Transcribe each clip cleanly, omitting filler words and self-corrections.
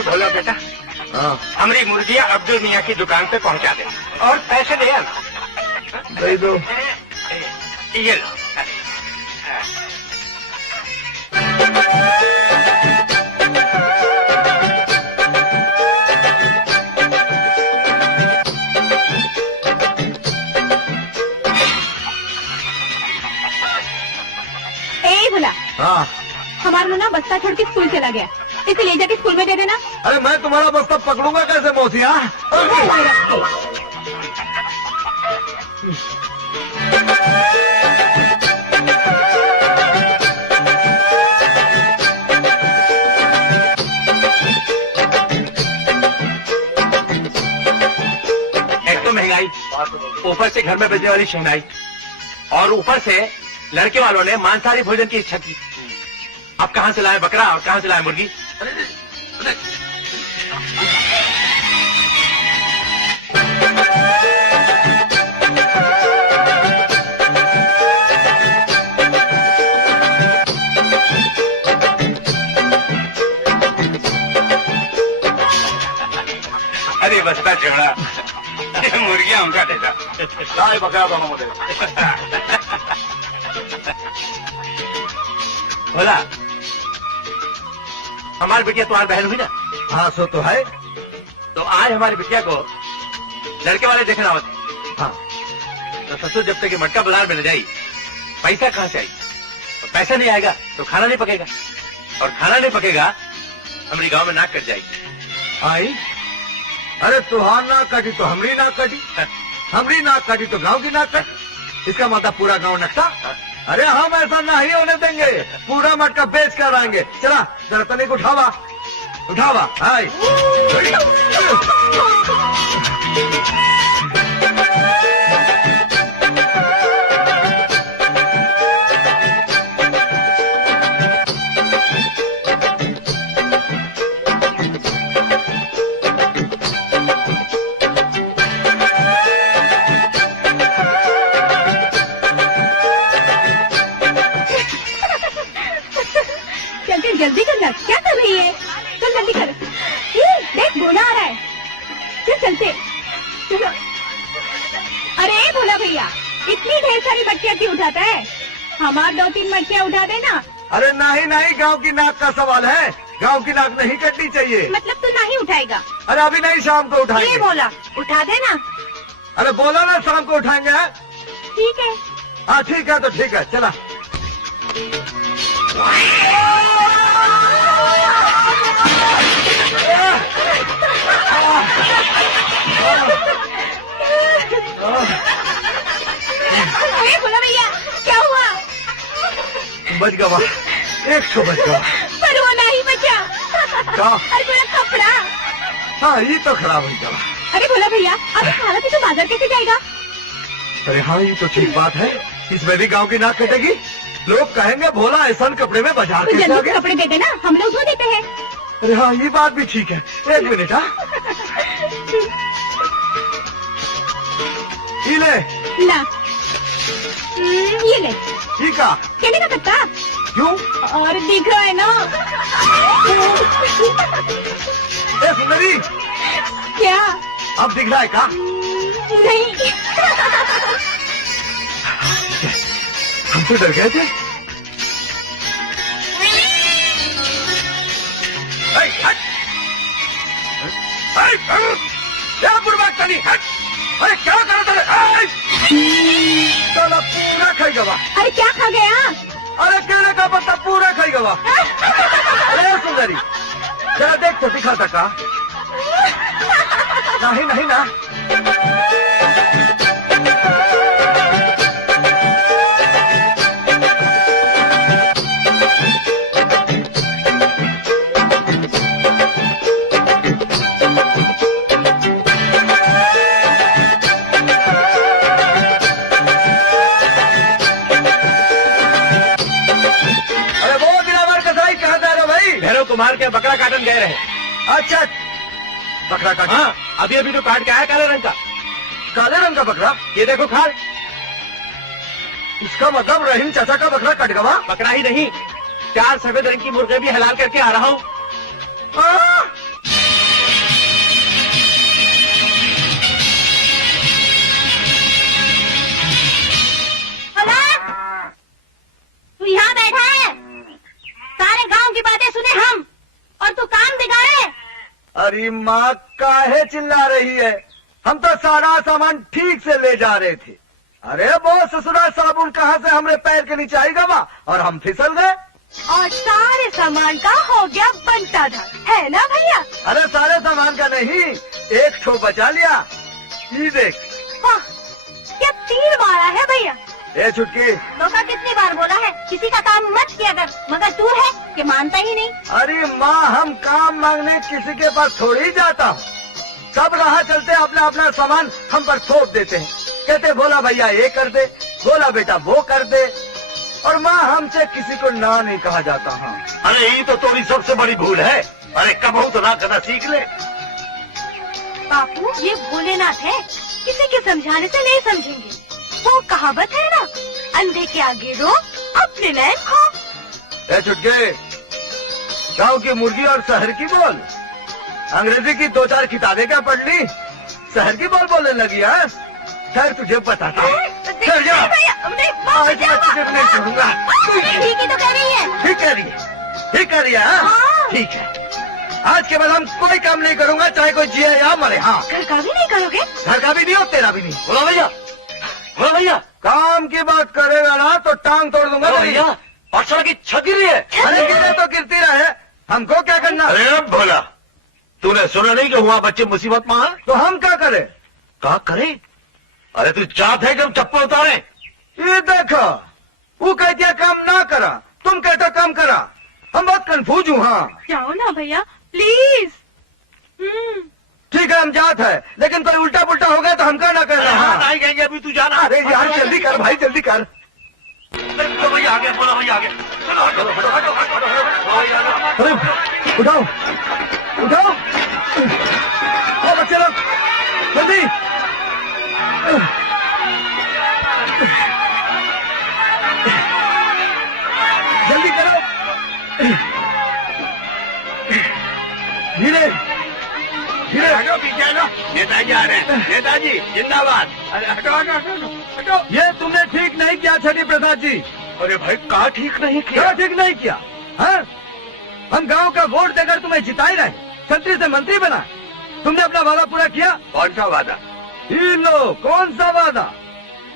अरे भोला बेटा, हमारी मुर्गियाँ अब्दुल मियाँ की दुकान पे पहुँचा दे और पैसे दे आना। दे दो। ये लो। भोला, हाँ, हमारा मुन्ना बस्ता छोड़ के स्कूल चला गया, इसे ले जाके स्कूल में दे देना। अरे मैं तुम्हारा बस्ता पकड़ूंगा कैसे मौसिया? एक तो महंगाई, ऊपर से घर में बजने वाली शहनाई, और ऊपर से लड़के वालों ने मांसाहारी भोजन की इच्छा की। अब कहाँ से लाए बकरा और कहाँ से लाए मुर्गी? अरे बस्ता जोड़ा, मुर्गियां उनका देता, बकरा दोनों दे। भोला, हमारी बिटिया तुम्हारी बहन हुई ना? हाँ, सो तो है। तो आज हमारी बिटिया को लड़के वाले देखना होते। हाँ, तो ससुर जब तक ये मटका बाजार में न जाई, पैसा कहाँ से आई? और पैसा नहीं आएगा तो खाना नहीं पकेगा, और खाना नहीं पकेगा हमारी गांव में नाक कट जाएगी। आई? अरे तुहार नाक कटी तो हमरी नाक कटी, हमरी नाक कटी तो गांव की नाक कटी। इसका मतलब पूरा गांव नकटा? अरे हम ऐसा नहीं होने देंगे, पूरा मटका बेच कर आएंगे। चला जरा तनिक उठावा, उठावा। हाय जल्दी कर, क्या कर रही है? चल जल्दी कर। देख भोला आ रहा है, चल चलते। चलो। अरे भोला भैया, इतनी ढेर सारी मटकियाँ क्यों उठाता है? हमार 2-3 मटकियाँ उठा देना। अरे नहीं नहीं, गांव की नाक का सवाल है, गांव की नाक नहीं कटनी चाहिए। मतलब तू नहीं उठाएगा? अरे अभी नहीं, शाम को उठाएंगे। ये बोला उठा देना। अरे बोला ना शाम को उठाएंगे। ठीक है। हाँ ठीक है, तो ठीक है, चला। अरे भोला भैया, क्या हुआ? बच गवा, एक सौ बच गवा। पर वो नहीं बचा। क्या? अरे पूरा कपड़ा। हाँ, ये तो खराब हो गया। अरे भोला भैया, अब इस हालत में तो बाजार कैसे जाएगा? अरे हाँ, ये तो ठीक बात है, इसमें भी गांव की नाक कटेगी। लोग कहेंगे भोला ऐसा कपड़े में बाजार तो कैसे आ जल्दी गया? कपड़े दे देना, हम लोग धो देते हैं। अरे हाँ, ये बात भी ठीक है। एक मिनट। हाँ, ये ले। ला। ये ले। ये का? केले का पत्ता। क्यों? और दिख रहा है ना? ए सुंदरी, क्या? अब दिख रहा है का? नहीं। हम तो डर गए थे। अरे क्या कर रहे? पूरा खाई गवा। अरे क्या खा गया? अरे केले का पत्ता पूरा खाई गवा। अरे सुंदरी, जरा देख तो दिखा था। नहीं नहीं ना। कुमार के बकरा काटन गए रहे। अच्छा, बकरा काट? हाँ, अभी अभी तो काट के आया काले रंग का। काले रंग का बकरा? ये देखो खाल। इसका मतलब रहीम चाचा का बकरा कट गवा? बकरा ही नहीं, 4 सफेद रंग की मुर्गे भी हलाल करके आ रहा हूँ। अरे माँ काहे चिल्ला रही है? हम तो सारा सामान ठीक से ले जा रहे थे। अरे वो ससुरा साबुन कहाँ से हमरे पैर के नीचे आई गवा और हम फिसल गए। और सारे सामान का हो गया बनता था, है ना भैया? अरे सारे सामान का नहीं, एक ठो बचा लिया। ये देख। वाह, क्या तीर मारा है भैया। ए छुटकी, लोका कितनी बार बोला है किसी का काम मत किया कर, मगर तू है कि मानता ही नहीं। अरे माँ, हम काम मांगने किसी के पास थोड़ी जाता हूँ। सब राह चलते अपना अपना सामान हम पर थोप देते हैं। कहते बोला भैया ये कर दे, बोला बेटा वो कर दे, और माँ हमसे किसी को ना नहीं कहा जाता। हाँ, अरे ये तो तुम्हारी सबसे बड़ी भूल है। अरे कब हो तो ना करना सीख ले। बापू ये भोलेनाथ है, किसी के समझाने से नहीं समझेंगे। वो कहावत है ना, अंधे के आगे रो अपने नैन खो। ए छुटके, गाँव की मुर्गी और शहर की बोल। अंग्रेजी की 2-4 किताबें क्या पढ़ ली, शहर की बोल बोलने लगी है। खैर तुझे पता था। चल जा। आज मैं तुझे नहीं छोड़ूंगा। ठीक ही तो कह रही है। ठीक कह रही है, ठीक कह रही है। हाँ? हाँ। ठीक है, आज के बाद हम कोई काम नहीं करूंगा, चाहे कोई जिए या मरे। हाँ, घर का भी नहीं करोगे? घर का भी नहीं और तेरा भी नहीं। बोला भैया, बोला भैया, काम की बात करेगा ना तो टांग तोड़ दूंगा। बोला भैया, पाठशाला की छत गिरी है। अरे गिरे तो गिरती रहे, हमको क्या करना? अरे अब बोला, तूने सुना नहीं कि वहाँ बच्चे मुसीबत में हैं? तो हम क्या करें? क्या करे? अरे तू चाहते है कि हम चप्पल उतारे? ये देखो, वो कहती है काम ना करा, तुम कहते हो काम करा। हम बहुत कंफ्यूज हूँ। हाँ जाओ ना भैया प्लीज। ठीक है, हम जात है, लेकिन कोई उल्टा पुल्टा हो गया तो हम क्या ना कर रहे हैं। हाँ, हाँ। नहीं गएंगे अभी, तू जाना। अरे यार जल्दी कर भाई, जल्दी कर। तो भैया आ गया, बोला भैया आ गया। चलो हटो, हटो, हटो, हटो, हटो, भैया आ गया। अरे उठाओ, उठाओ, ओ बच्चे लोग जल्दी। जल्दी करो, धीरे धीरे। हटो, पीछे हटो। नेताजी आ रहे हैं। नेताजी जिंदाबाद। अरे हटो, हटो, हटो, हटो। ये तुमने ठीक नहीं किया छठी प्रसाद जी। अरे भाई कहा ठीक नहीं क्या किया? ठीक नहीं किया? हाँ? हम गांव का वोट देकर तुम्हें जिताए रहे, मंत्री से मंत्री बना। तुमने अपना वादा पूरा किया? कौन सा वादा? ही लो, कौन सा वादा?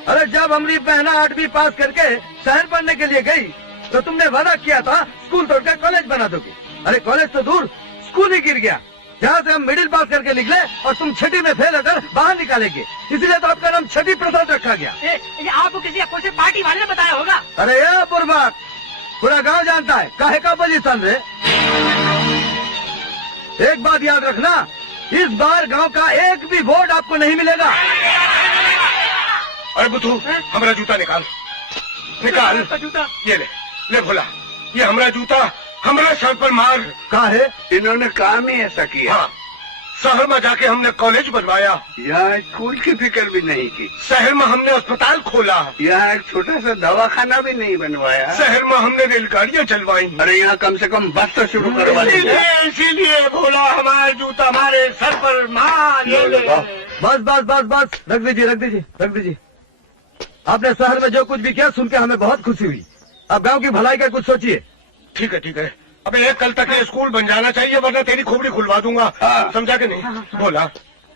अरे जब हमारी बहना 8वीं पास करके शहर पढ़ने के लिए गई तो तुमने वादा किया था स्कूल तोड़कर कॉलेज बना दोगे। अरे कॉलेज तो दूर, स्कूल ही गिर गया। जहाँ से हम मिडिल पास करके निकले और तुम छठी में फेल होकर बाहर निकालेंगे, इसलिए तो आपका नाम छठी प्रसाद रखा गया। आपको किसी अपोजिट पार्टी वाले ने बताया होगा। अरे ये पुरबात, पूरा गांव जानता है काहे का पोजीशन रे। एक बात याद रखना, इस बार गांव का एक भी वोट आपको नहीं मिलेगा। अरे बुद्धू, हमारा जूता निकाल, निकाल जूता। ये ले भोला, ये हमारा जूता हमारा सर पर मार। कहा है? इन्होंने काम ही ऐसा किया। हाँ, शहर में जाके हमने कॉलेज बनवाया, यहाँ स्कूल की फिक्र भी नहीं की। शहर में हमने अस्पताल खोला, यहाँ एक छोटा सा दवाखाना भी नहीं बनवाया। शहर में हमने रेलगाड़ियाँ चलवाई। अरे यहाँ कम से कम बस तो शुरू करवा दीजिए। इसीलिए भोला हमारा जूता हमारे सर पर मार। ये ले। बस बस बस बस, रख दीजिए, रख दीजिए, रख दीजिए। आपने शहर में जो कुछ भी किया सुन के हमें बहुत खुशी हुई। अब गांव की भलाई का कुछ सोचिए। ठीक है, ठीक है। अबे कल तक ये स्कूल बन जाना चाहिए, वरना तेरी खोपड़ी खुलवा दूंगा। हाँ। समझा कि नहीं? बोला,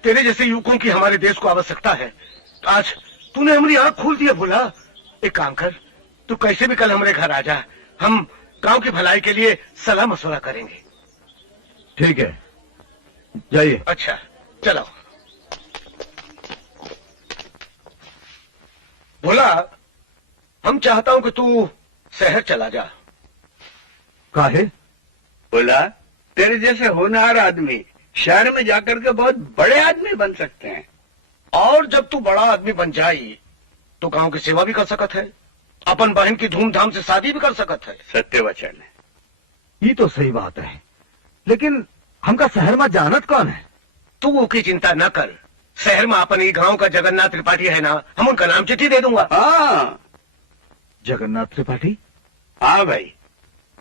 तेरे जैसे युवकों की हमारे देश को आवश्यकता है। आज तूने हमारी आंख खोल दी है। बोला, एक काम कर, तू कैसे भी कल हमारे घर आ जा, हम गांव की भलाई के लिए सलाह मशवरा करेंगे। ठीक है, जाइए। अच्छा चलो। बोला, हम चाहता हूं कि तू शहर चला जा। काहे? बोला, तेरे जैसे होनहार आदमी शहर में जाकर के बहुत बड़े आदमी बन सकते हैं। और जब तू बड़ा आदमी बन जाई तो गांव की सेवा भी कर सकत है, अपन बहन की धूमधाम से शादी भी कर सकत है। सत्य वचन है। ये तो सही बात है, लेकिन हमका शहर में जानत कौन है? तू उसकी चिंता न कर, शहर में अपन ही गांव का जगन्नाथ त्रिपाठी है ना, हम उनका नाम चिट्ठी दे दूंगा। हाँ जगन्नाथ त्रिपाठी? हाँ भाई,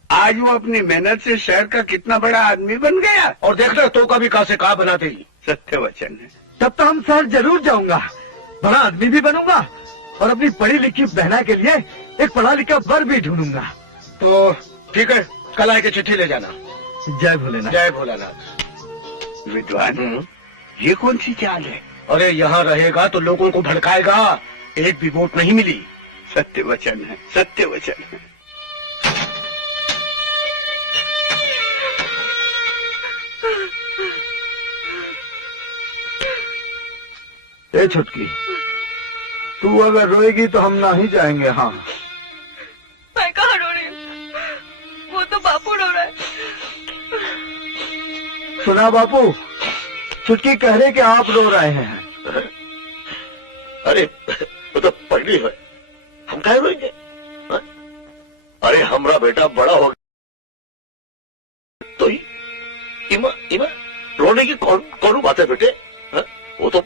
आज वो अपनी मेहनत से शहर का कितना बड़ा आदमी बन गया। और देखना तो का भी कहा से कहा बनाते ही। सत्य वचन है। तब तो हम शहर जरूर जाऊंगा, बड़ा आदमी भी बनूंगा और अपनी पढ़ी लिखी बहना के लिए एक पढ़ा लिखा वर भी ढूंढूंगा। तो ठीक है, कल आके चिट्ठी ले जाना। जय भोलेनाथ। जय भोलानाथ। विद्वान, ये कौन सी चाल है? अरे यहाँ रहेगा तो लोगों को भड़काएगा, एक भी वोट नहीं मिली। सत्य वचन है, सत्य वचन है। ए छुटकी, तू अगर रोएगी तो हम ना ही जाएंगे। हाँ, मैं कहाँ रो रही हूँ, वो तो बापू रो रहा है। सुना बापू, छुटकी कह रहे कि आप रो रहे हैं। अरे वो तो पगड़ी है, हम क्या रोएंगे? हाँ? अरे हमरा बेटा बड़ा हो तो इमा इमा रोने की कौन बात है बेटे? हाँ? वो तो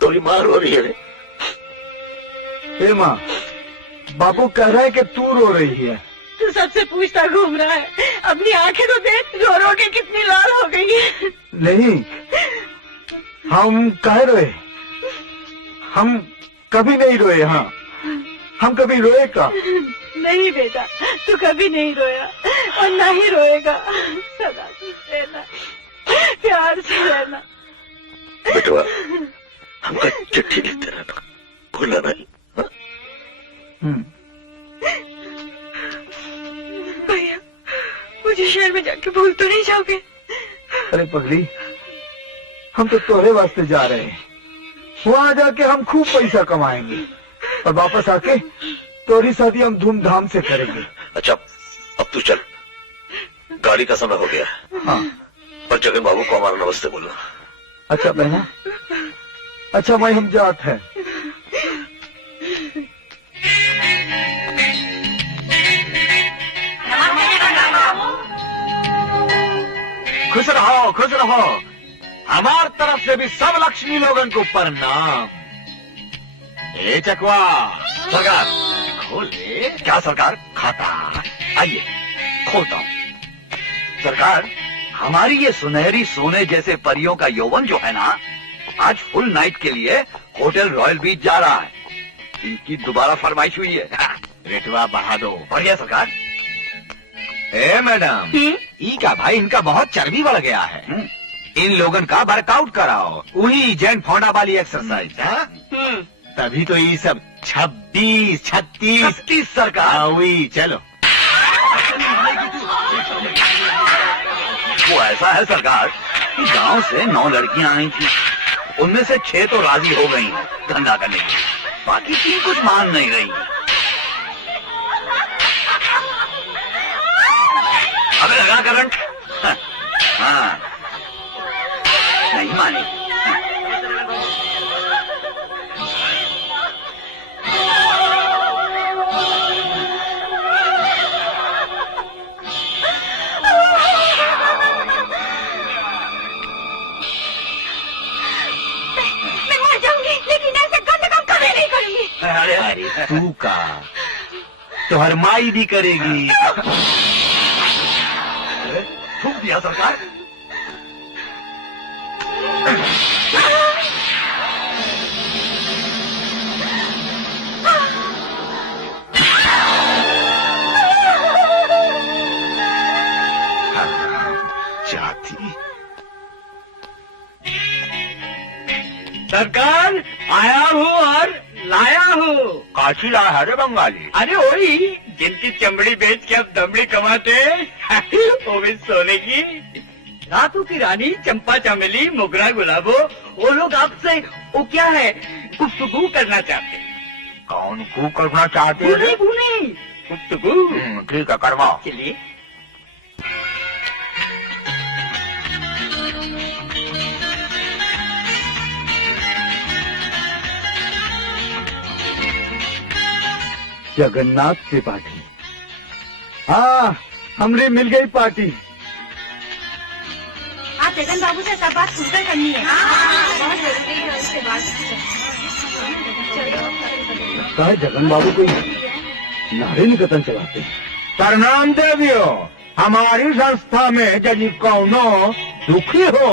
थोड़ी मार हो रही है। ए माँ, बापू कह रहे हैं कि तू रो रही है। तू सबसे पूछता घूम रहा है, अपनी आंखें तो देख, रो रो के कितनी लाल हो गई है। नहीं, हम कह रोए, हम कभी नहीं रोए। हाँ, हम कभी रोए का नहीं बेटा, तू कभी नहीं रोया और ना ही रोएगा। सदा खुश रहना, प्यार से रहना। बेटवा, हमका चिट्ठी लिखते रहना, भूलना नहीं। हाँ? भैया, मुझे शहर में जाके भूल तो नहीं जाओगे? अरे पगली, हम तो तोरे वास्ते जा रहे हैं। वहां जाके हम खूब पैसा कमाएंगे और वापस आके तोरी शादी हम धूमधाम से करेंगे। अच्छा, अब तू चल, गाड़ी का समय हो गया। हाँ, और जगन बाबू को हमारा नमस्ते बोलना। अच्छा बहना, अच्छा मैं हम जात है। खुश रहो, खुश रहो। हमार तरफ से भी सब लक्ष्मी लोगन को प्रणाम। ए चकवा, सरकार खोले। क्या सरकार? खाता। आइए खोलता हूँ। सरकार, हमारी ये सुनहरी सोने जैसे परियों का यौवन जो है ना, आज फुल नाइट के लिए होटल रॉयल बीच जा रहा है। इनकी दोबारा फरमाइश हुई है। रेटवा बढ़ा दो। बढ़िया सरकार। ए मैडम, ई का भाई इनका बहुत चर्बी बढ़ गया है। इन लोगन का वर्कआउट कराओ, वही जैन फोंडा वाली एक्सरसाइज। तभी तो ये सब 26, 36 सरकार। वही चलो। वो ऐसा है सरकार कि गांव से 9 लड़कियां आई थी, उनमें से 6 तो राजी हो गई हैं धंधा करने के, बाकी 3 कुछ मान नहीं रही। अबे लगा करंट। हाँ, नहीं मानी। मैं मर जाऊंगी, लेकिन ऐसे गंदा काम कभी नहीं करूंगी। अरे तू का तो हर माई भी करेगी। थूक दिया सरकार। जाती सरकार, आया हूँ और लाया हूँ। काशी लाया है रे बंगाली। अरे वही जिनकी चमड़ी बेच के अब दमड़ी कमाते, वो भी सोने की। रातों की रानी, चंपा चमेली, मोगरा गुलाबो, वो लोग आपसे वो क्या है गुफ्तगू करना चाहते। कौन को करना चाहते हैं? भूने भूने गुफ्तगू। ठीक है, करवाओ। चलिए। जगन्नाथ त्रिपाठी। हाँ, हमने मिल गई पार्टी। आप जगन बाबू से सब बात खुलकर करनी है। बहुत जरूरी है उससे बात। लगता है जगन बाबू को नारे निकतन चलाते हैं। प्रणाम देवियो, हमारी संस्था में यदि कौनो दुखी हो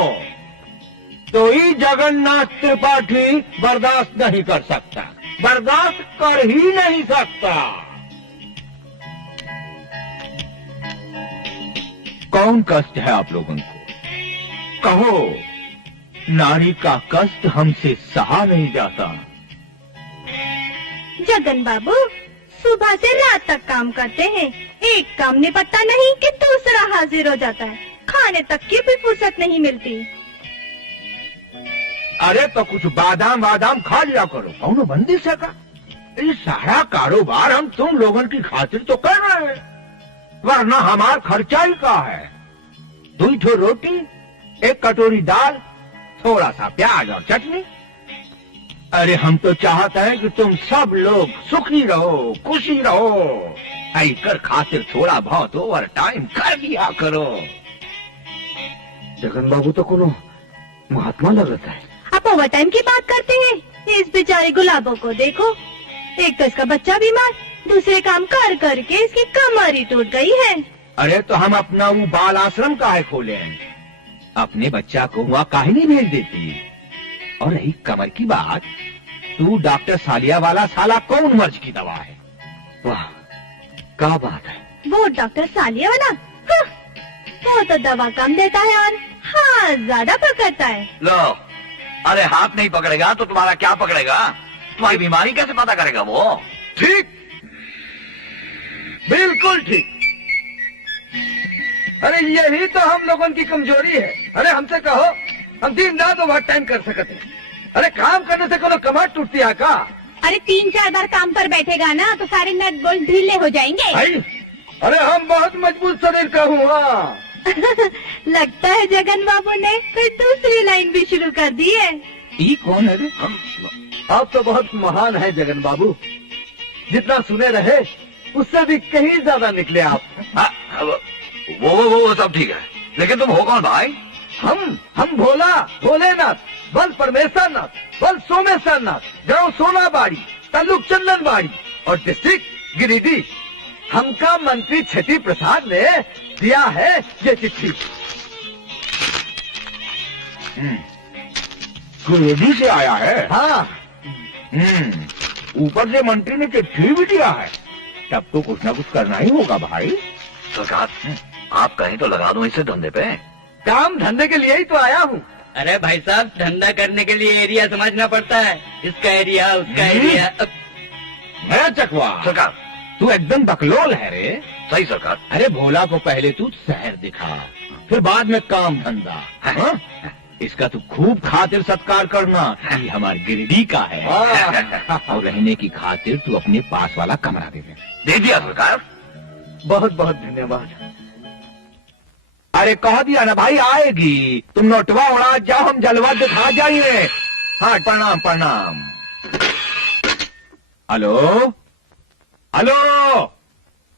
तो ही जगन्नाथ त्रिपाठी बर्दाश्त नहीं कर सकता, बर्दाश्त कर ही नहीं सकता। कौन कष्ट है आप लोगों को? कहो, नारी का कष्ट हमसे सहा नहीं जाता। जगन बाबू सुबह से रात तक काम करते हैं, एक काम निपटता नहीं कि दूसरा हाजिर हो जाता है, खाने तक की भी फुर्सत नहीं मिलती। अरे तो कुछ बादाम वादाम खा लिया करो, कौन बंदिश है का? ये सारा कारोबार हम तुम लोगों की खातिर तो कर रहे हैं, वरना हमार खर्चा ही का है। 2 ठो रोटी, 1 कटोरी दाल, थोड़ा सा प्याज और चटनी। अरे हम तो चाहते हैं कि तुम सब लोग सुखी रहो, खुशी रहो। ऐकर खातिर थोड़ा बहुत ओवर टाइम कर दिया करो। जगन बाबू तो कोनो महात्मा लगता है। आप ओवर टाइम की बात करते हैं? इस बेचारे गुलाबों को देखो, एक तो इसका बच्चा बीमार, दूसरे काम कर करके इसकी कमर ही टूट गई है। अरे तो हम अपना वो बाल आश्रम काहे खोले, अपने बच्चा को वहाँ काहे नहीं भेज देती? और रही कमर की बात, तू डॉक्टर सालिया वाला साला कौन मर्ज की दवा है? वाह, क्या बात है। वो डॉक्टर सालिया वाला? हाँ, वो तो दवा कम देता है और हाथ ज्यादा पकड़ता है। लो, अरे हाथ नहीं पकड़ेगा तो तुम्हारा क्या पकड़ेगा? तुम्हारी बीमारी कैसे पता करेगा वो? ठीक, बिल्कुल ठीक। अरे यही तो हम लोगों की कमजोरी है। अरे हमसे कहो, हम दिन रात ओवर टाइम कर सकते हैं। अरे काम करने से कोनो कमर टूटती है का? अरे 3-4 बार काम पर बैठेगा ना तो सारे नट बोल्ट ढीले हो जाएंगे। भाई, अरे हम बहुत मजबूत शरीर का हूँ। हाँ। लगता है जगन बाबू ने फिर दूसरी लाइन भी शुरू कर दी है। ये कौन है रे? आप तो बहुत महान है जगन बाबू, जितना सुने रहे उससे भी कहीं ज्यादा निकले आप। हाँ, वो सब ठीक है, लेकिन तुम हो कौन भाई? हम भोला भोलेनाथ, बल परमेश्वरनाथ, बल सोमेश्वरनाथ, गाँव सोनाबाड़ी, ताल्लुक चंदनबाड़ी और डिस्ट्रिक्ट गिरिडीह। हमका मंत्री छठी प्रसाद ने दिया है ये चिट्ठी। गिरिडीह से आया है? हाँ। ऊपर से मंत्री ने चिट्ठी भी दिया है, तब तो कुछ ना कुछ करना ही होगा भाई। सरकार, आप कहीं तो लगा दो इसे धंधे पे। काम धंधे के लिए ही तो आया हूँ। अरे भाई साहब, धंधा करने के लिए एरिया समझना पड़ता है, इसका एरिया उसका एरिया। मैं चकवा, सरकार, तू एकदम बकलोल है रे। सही सरकार। अरे भोला को पहले तू शहर दिखा, फिर बाद में काम धंधा। हाँ? इसका तू खूब खातिर सत्कार करना, ये हमारे गिरिडीह का है। और रहने की खातिर तू अपने पास वाला कमरा दे दिया सरकार। बहुत बहुत धन्यवाद। अरे कह दिया ना भाई, आएगी। तुम नोटवा उड़ा जाओ, हम जलवा दिखा जाइए। हाँ, प्रणाम प्रणाम। हेलो हेलो,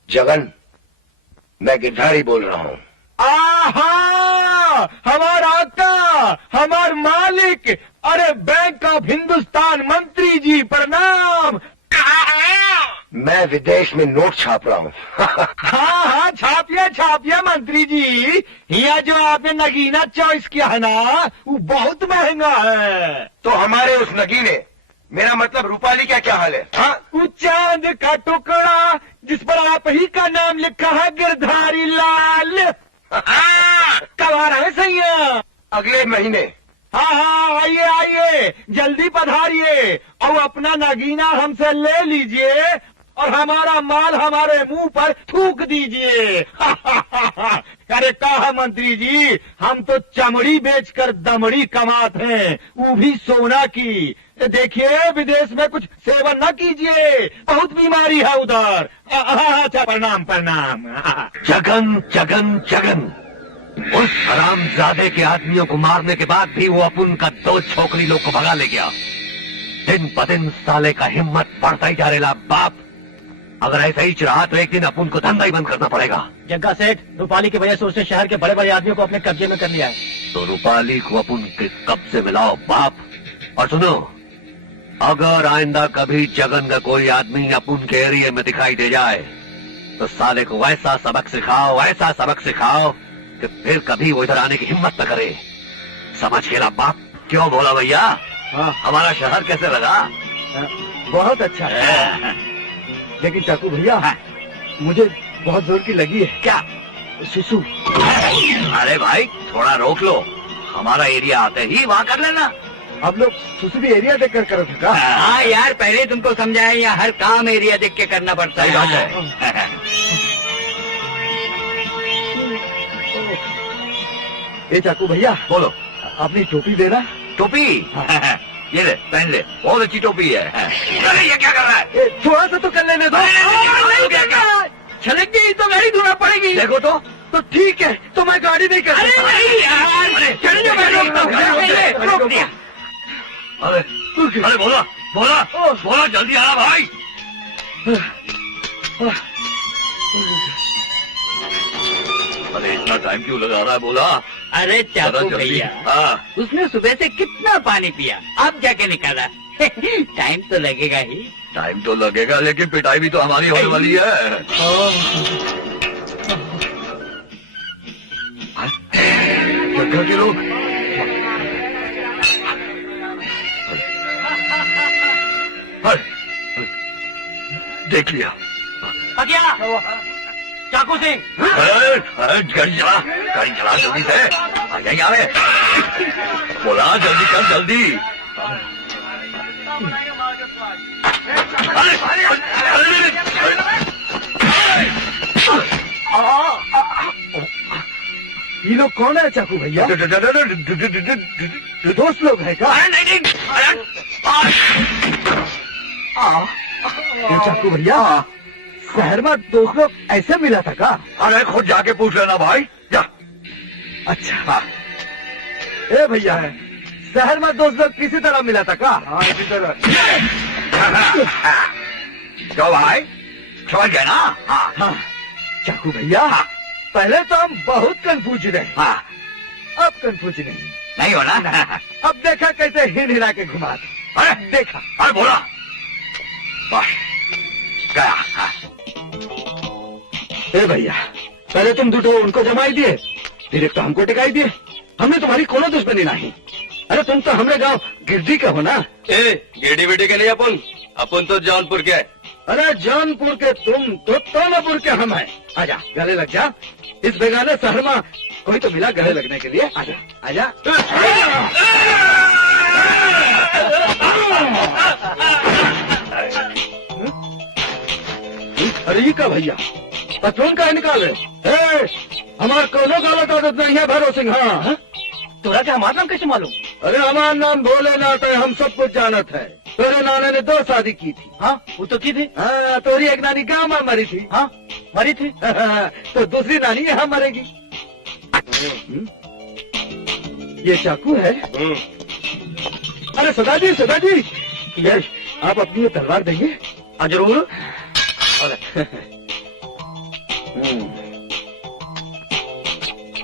जगन, मैं गिरधारी बोल रहा हूँ। आहा, हमारा आका, हमार मालिक, अरे बैंक ऑफ हिंदुस्तान मंत्री जी प्रणाम। मैं विदेश में नोट छाप रहा हूँ। हाँ, छापिए मंत्री जी। यहाँ जो आपने नगीना चॉइस किया है ना, वो बहुत महंगा है। तो हमारे उस नगीने, मेरा मतलब रूपाली का क्या हाल है? हाँ? वो चांद का टुकड़ा जिस पर आप ही का नाम लिखा है गिरधारी लाल। कब आ रहे सैया? अगले महीने। हाँ, आइए जल्दी पधारिए और अपना नगीना हमसे ले लीजिए और हमारा माल हमारे मुंह पर थूक दीजिए। अरे कहा मंत्री जी, हम तो चमड़ी बेचकर दमड़ी कमाते हैं, वो भी सोना की। देखिए, विदेश में कुछ सेवन न कीजिए, बहुत बीमारी है उधर। अच्छा, प्रणाम प्रणाम। जगन जगन जगन, उस हरामजादे के आदमियों को मारने के बाद भी वो अपन का 2 छोकरी लोग को भगा ले गया। दिन ब दिन साले का हिम्मत बढ़ता ही जा रहा। बाप, अगर ऐसा ही रहा तो एक दिन अपन को धंधा ही बंद करना पड़ेगा। जग्गा सेठ, रूपाली की वजह से उसने शहर के बड़े बड़े आदमियों को अपने कब्जे में कर लिया है। तो रूपाली को अपन के कब्जे में लाओ बाप। और सुनो, अगर आइंदा कभी जगन का कोई आदमी अपन के एरिया में दिखाई दे जाए तो साले को ऐसा सबक सिखाओ कि फिर कभी वो इधर आने की हिम्मत न करे। समझ के ना बाप? क्यों बोला भैया? हाँ। हमारा शहर कैसे लगा? बहुत अच्छा है। लेकिन चाकू भैया, मुझे बहुत जोर की लगी है। क्या? सुसु। अरे भाई, थोड़ा रोक लो। हमारा एरिया आते ही वहाँ कर लेना। आप लोग सुसुबी एरिया देखकर करो का? हाँ यार, पहले तुमको समझाया, यहाँ हर काम एरिया देख के करना पड़ता सही बात है। है। ए चाकू भैया, बोलो। अपनी टोपी देना। टोपी? ये ले, पहन ले, बहुत अच्छी टोपी है। अरे ये क्या कर रहा है? थोड़ा सा तो कर लेने दो। छलक गई तो गाड़ी धोना पड़ेगी। देखो तो ठीक है, तो मैं गाड़ी नहीं कर अरे नहीं यार, चढ़ने दो, मैं रोकता हूँ। रोक दिया। अरे बोला बोला बोला, जल्दी आना भाई। अरे इतना टाइम क्यों लगा रहा है? बोला अरे चाकू जल्दी। भैया, हाँ, उसने सुबह से कितना पानी पिया, अब जाके निकाला। टाइम तो लगेगा ही। टाइम तो लगेगा, लेकिन पिटाई भी तो हमारी होने वाली है। जगह के लोग देख लिया। क्या चाकू सिंह? गाड़ी चला जल्दी से। यहीं आवे। बोला जल्दी कर, जल्दी। ये लोग कौन है चाकू भैया? दोस्त लोग है क्या? चाकू भैया, शहर में दोस्त लोग ऐसे मिला था का? अरे खुद जाके पूछ लेना भाई, जा। अच्छा। ए भैया, शहर में दोस्त लोग किसी तरह मिला था का? हाँ इसी तरह। क्यों भाई, समझ गए ना? हाँ हाँ। चाकू भैया, पहले तो हम बहुत कंफ्यूज रहे, हाँ, अब कंफ्यूज नहीं। नहीं हो ना? अब देखा कैसे हिल हिला के घुमा। अरे देखा। अरे बोला वाह, गया। हाँ। ए भैया, पहले तुम दुटो उनको जमाई दिए, फिर एक तो हमको टिकाई दिए। हमने तुम्हारी कोनो दुश्मनी नहीं। अरे तुम तो हमारे गांव गिरडी के हो ना? गिरडी बेटे के लिए अपन तो जौनपुर के। अरे जौनपुर के तुम तो तोलापुर के हम हैं। आजा, गले लग जा। इस बेगाने शहर में कोई तो मिला गले लगने के लिए। आजा आजा। अरे ये का भैया, पतलून का निकाले। हमार कोनो गलत आदत नहीं है भैरव सिंह। हाँ, तोरा क्या हमारा नाम कैसे मालूम? अरे हमारा नाम भोलेनाथ है, हम सब कुछ जानत है। तेरे नाने ने 2 शादी की थी। हाँ, वो तो की थी। हाँ, तोरी एक नानी गाँव में मरी थी। हाँ, मरी थी। तो दूसरी नानी यहाँ मरेगी। ये चाकू है। अरे सदाजी, सदाजी, ये आप अपनी ये तलवार देंगे? जरूर।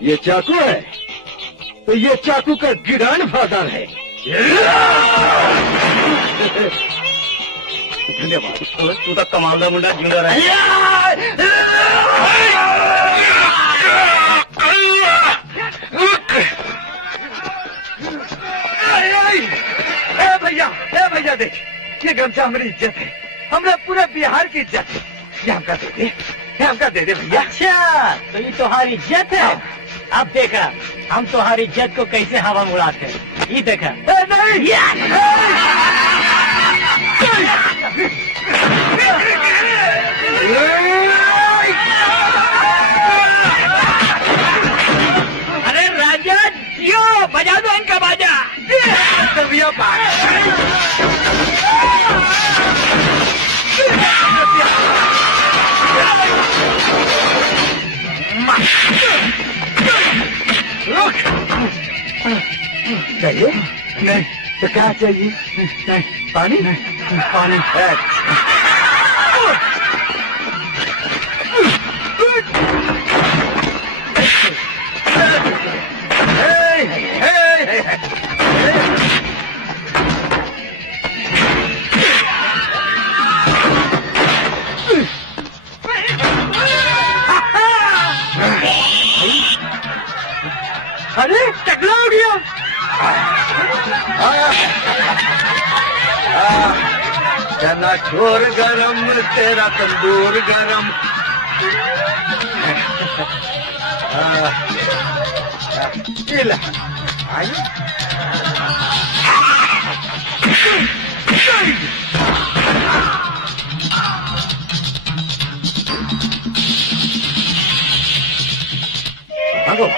ये चाकू है, तो ये चाकू का गिरान फादर है। धन्यवाद। तू तो कमाल मुंडा जिंदा रहे। ए भैया देख, ये गमछा हमारी इज्जत है, हमने पूरे बिहार की इज्जत है। ये हमका दे दे, ये हमका दे दे भैया। अच्छा, तो ये तुम्हारी इज्जत है। अब देखा हम तुम्हारी इज्जत को कैसे हवा में उड़ाते हैं। ये देखा। अरे राजा जियो, बजा दो इनका बाजा। भैया चाहिए? नहीं। तो क्या चाहिए? नहीं। पानी? नहीं। पानी। अरे टकला हो गया। चना छोर गरम, तेरा तंदूर गरम। ये ला, आइए। भागो।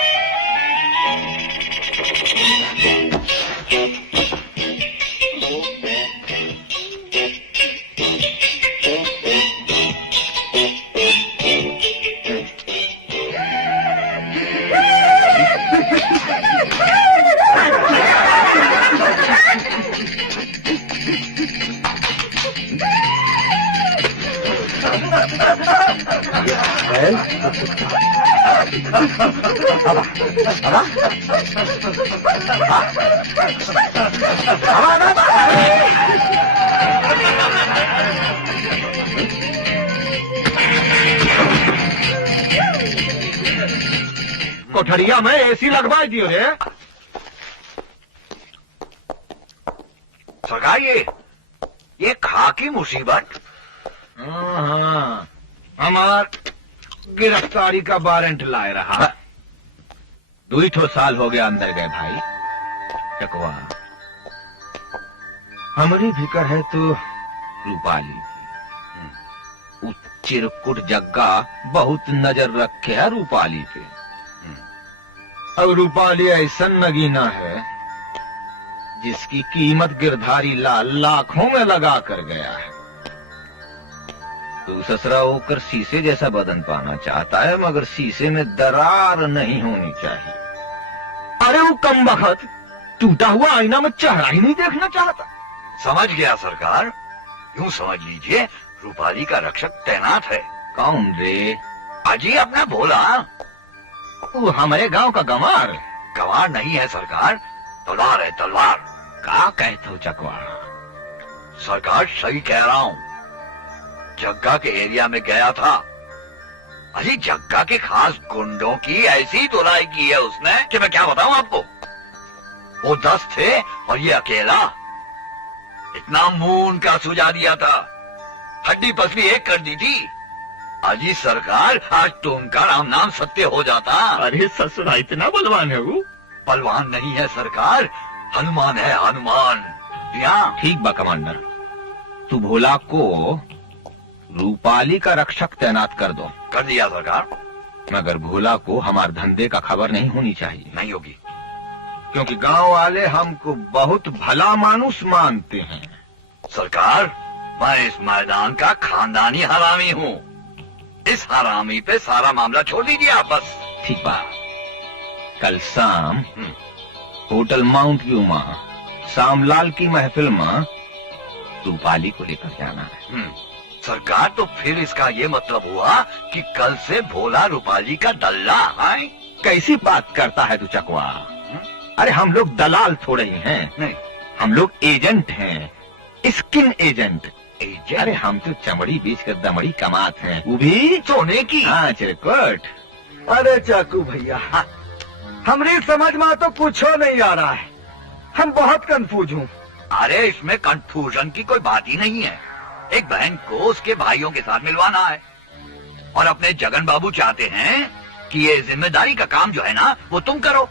कोठरिया में एसी लगवा दियो रे। सरकार ये खाकी मुसीबत। हाँ, हमार गिरफ्तारी का वारंट लाए रहा। 2 साल हो गया अंदर गए भाई। चकवा हमारी फिकर है तो रूपाली की। चिरकुट जग्गा बहुत नजर रखे है रूपाली पे। अब रूपाली ऐसा नगीना है जिसकी कीमत गिरधारी लाल लाखों में लगा कर गया है। तू ससरा होकर शीशे जैसा बदन पाना चाहता है, मगर शीशे में दरार नहीं होनी चाहिए। अरे वो कम वक्त टूटा हुआ आईना में चेहरा ही नहीं देखना चाहता। समझ गया सरकार। यूं समझ लीजिए रूपाली का रक्षक तैनात है। कौन रे? अजी अपना भोला। वो हमारे गांव का गंवार। गंवार नहीं है सरकार, तलवार है तलवार। का कहते हो चकवा? सरकार सही कह रहा हूँ। जग्गा के एरिया में गया था। अजी जग्गा के खास गुंडों की ऐसी धुलाई की है उसने कि मैं क्या बताऊं आपको। वो 10 थे और ये अकेला। इतना मुंह उनका सुझा दिया था, हड्डी पसली एक कर दी थी। अजी सरकार आज तो उनका राम नाम सत्य हो जाता। अरे ससुरा इतना बलवान है वो? बलवान नहीं है सरकार, हनुमान है हनुमान। यहाँ ठीक बा कमांडर, तू भोला को रूपाली का रक्षक तैनात कर दो। कर दिया सरकार। मगर भोला को हमारे धंधे का खबर नहीं होनी चाहिए। नहीं होगी, क्योंकि गांव वाले हमको बहुत भला मानुस मानते हैं। सरकार मैं इस मैदान का खानदानी हरामी हूँ। इस हरामी पे सारा मामला छोड़ दीजिए आप बस। ठीक बा, कल शाम होटल माउंट व्यू में शामलाल की महफिल में रूपाली को लेकर जाना है। सरकार तो फिर इसका ये मतलब हुआ कि कल से भोला रूपाली का दल्ला है। कैसी बात करता है तू चकवा? अरे हम लोग दलाल थोड़े ही हैं। नहीं, हम लोग एजेंट हैं, स्किन एजेंट। एजेंट? अरे हम तो चमड़ी बेच कर दमड़ी कमाते हैं, वो भी सोने की। हाँ चिरकुट। अरे चाकू भैया, हमारी समझ में तो कुछ नहीं आ रहा है। हम बहुत कंफ्यूज हूँ। अरे इसमें कंफ्यूजन की कोई बात ही नहीं है। एक बहन को उसके भाइयों के साथ मिलवाना है और अपने जगन बाबू चाहते हैं कि ये जिम्मेदारी का काम जो है ना वो तुम करो।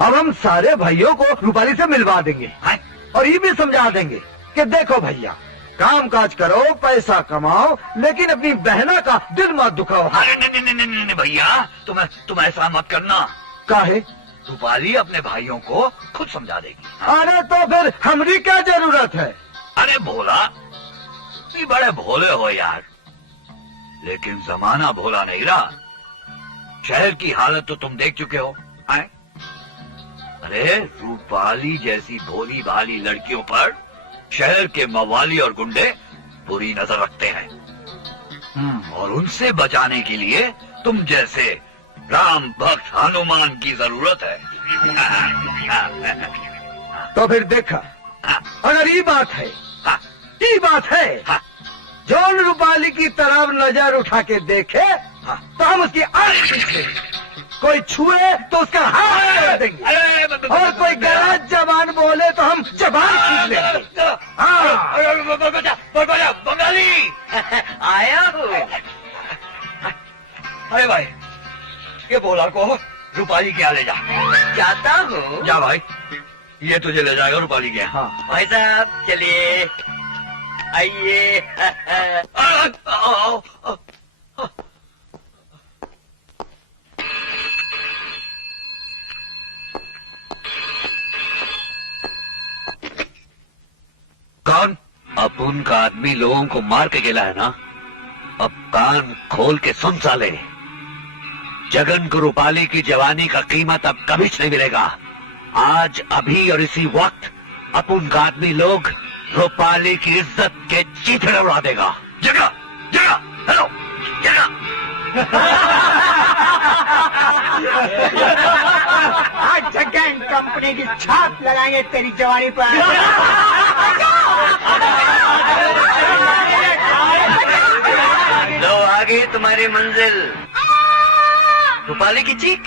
अब हम सारे भाइयों को रूपाली से मिलवा देंगे हैं? और ये भी समझा देंगे कि देखो भैया, काम काज करो, पैसा कमाओ, लेकिन अपनी बहना का दिल मत दुखाओ। अरे नहीं नहीं नहीं नहीं भैया, तुम ऐसा मत करना। काहे? रूपाली अपने भाइयों को खुद समझा देगी। अरे तो फिर हमारी क्या जरूरत है? अरे भोला, तुम बड़े भोले हो यार, लेकिन जमाना भोला नहीं रहा। शहर की हालत तो तुम देख चुके हो। हैं? अरे रूपाली जैसी भोली भाली लड़कियों पर शहर के मवाली और गुंडे बुरी नजर रखते हैं और उनसे बचाने के लिए तुम जैसे राम भक्त हनुमान की जरूरत है। तो फिर देखा, अगर ये बात है, ये बात है, जौन रूपाली की तरफ नजर उठा के देखे तो हम उसकी आंख खींचे, कोई छुए तो उसका हाथ कर देंगे, और कोई गलत जबान बोले तो हम जबान खींच लेंगे। बंगाली आया हूँ। अरे भाई, ये ये भोला को रूपाली क्या ले जा। जाता हूँ। जा भाई, ये तुझे ले जाएगा रूपाली के। हाँ भाई साहब चलिए, आइए। कौन? अब उनका आदमी लोगों को मार के गिला है ना। अब कान खोल के सुन साले, जगन को रूपाली की जवानी का कीमत अब कभी नहीं मिलेगा। आज अभी और इसी वक्त अपन का आदमी लोग रूपाली की इज्जत के चीथड़े उड़ा देगा। जगह जगह, हेलो जगह। आज जगन कंपनी की छाप लगाएंगे तेरी जवानी पर। लो आगे तुम्हारी मंजिल। रूपाली की चीख।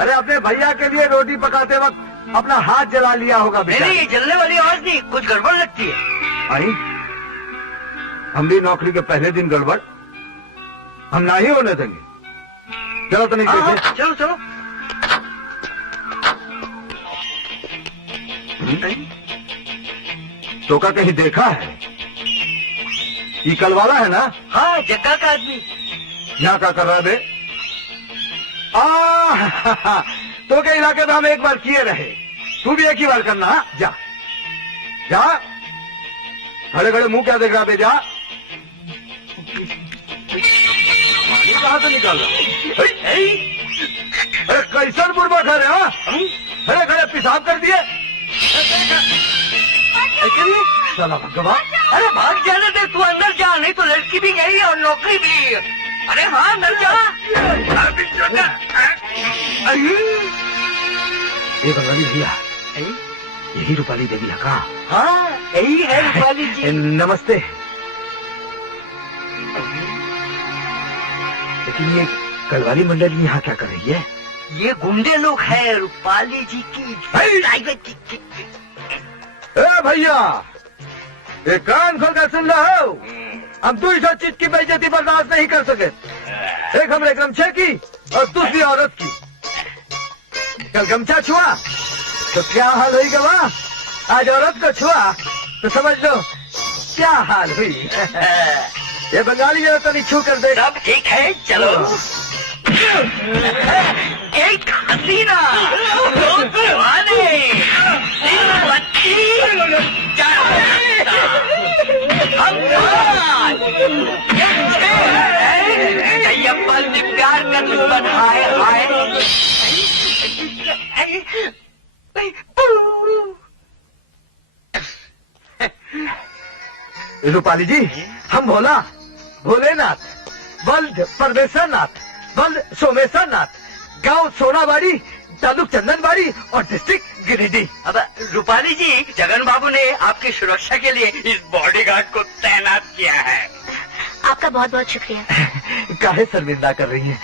अरे अपने भैया के लिए रोटी पकाते वक्त अपना हाथ जला लिया होगा बेटा। नहीं, जलने वाली आवाज नहीं, कुछ गड़बड़ लगती है। आई हम भी नौकरी के पहले दिन गड़बड़ हम ना ही होने देंगे। चलो तो नहीं देखे। चलो चलो। तो का कहीं देखा है? ये कल वाला है ना? हाँ, जग्गा का आदमी। यहाँ का कर रहा है बे? तो के इलाके में हम एक बार किए रहे, तू भी एक ही बार करना। हाँ? जा जा, खड़े खड़े मुंह क्या देख रहा बे? जा, पानी कहाँ से निकाल रहा? अरे कैसन बुरबक है रे? हाँ, खड़े खड़े पेशाब कर दिए। चला भगवान। अरे भाग जाने दे, तू अंदर जा, नहीं तो लड़की भी गई और नौकरी भी। अरे हाँ, अंदर जा। ये बंगाली भैया, यही रूपाली देवी है का? हाँ, यही है रूपाली जी। नमस्ते। लेकिन ये कलवारी मंडली यहाँ क्या कर रही है? ये गुंडे लोग हैं रूपाली जी की। ए भैया, एक कान खोल कर सुन लो, हम दूसरा चीज की बेइज्जती बर्दाश्त नहीं कर सके। एक हमरे गमछे की और दूसरी औरत की। कल गमछा छुआ तो क्या हाल हुई गवा, आज औरत को छुआ तो समझ लो क्या हाल हुई। ये बंगाली जरा तो नहीं छू कर दे। सब ठीक है, चलो। एक हसीना, दो दीवाने, तीन बच्ची, चार हम जयप्पल ने प्यार का दुश्मन आए आए। रूपाली जी, हम भोला भोलेनाथ, बल्द परमेश्वर नाथ, बल्द सोमेश्वर नाथ, गांव सोनाबाड़ी, तालुक चंदनबाड़ी और डिस्ट्रिक्ट गिरिडीह। अब रूपाली जी, जगन बाबू ने आपकी सुरक्षा के लिए इस बॉडीगार्ड को तैनात किया है। आपका बहुत बहुत शुक्रिया। काहे शर्मिंदा कर रही हैं?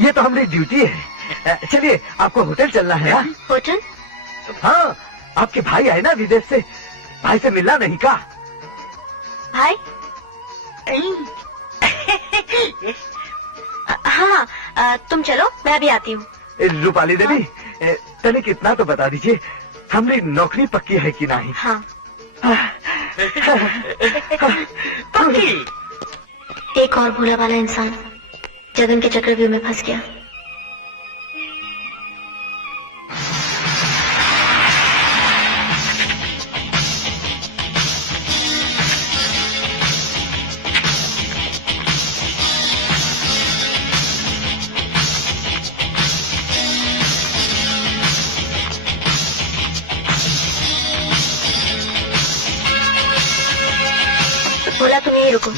ये तो हमारी ड्यूटी है। चलिए, आपको होटल चलना है ना? होटल? हाँ, आपके भाई आए ना विदेश से, भाई से मिलना नहीं का? भाई? हाँ, तुम चलो, मैं अभी आती हूँ। रूपाली देवी, तने कितना तो बता दीजिए, हमारी नौकरी पक्की है कि नहीं? हाँ। पक्की? एक और भोला वाला इंसान जगन के चक्रव्यूह में फंस गया। भोला, तुम यहीं रुको।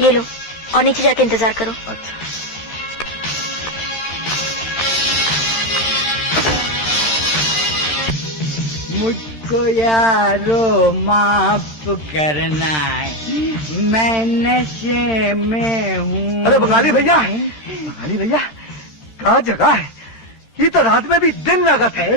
ये लो, और नीचे जाके इंतजार करो। अच्छा। मुझको यारो माफ करना, मैं नशे में हूँ। अरे बंगाली भैया, बंगाली भैया, कहाँ जगह है? ये तो रात में भी दिन लगत है।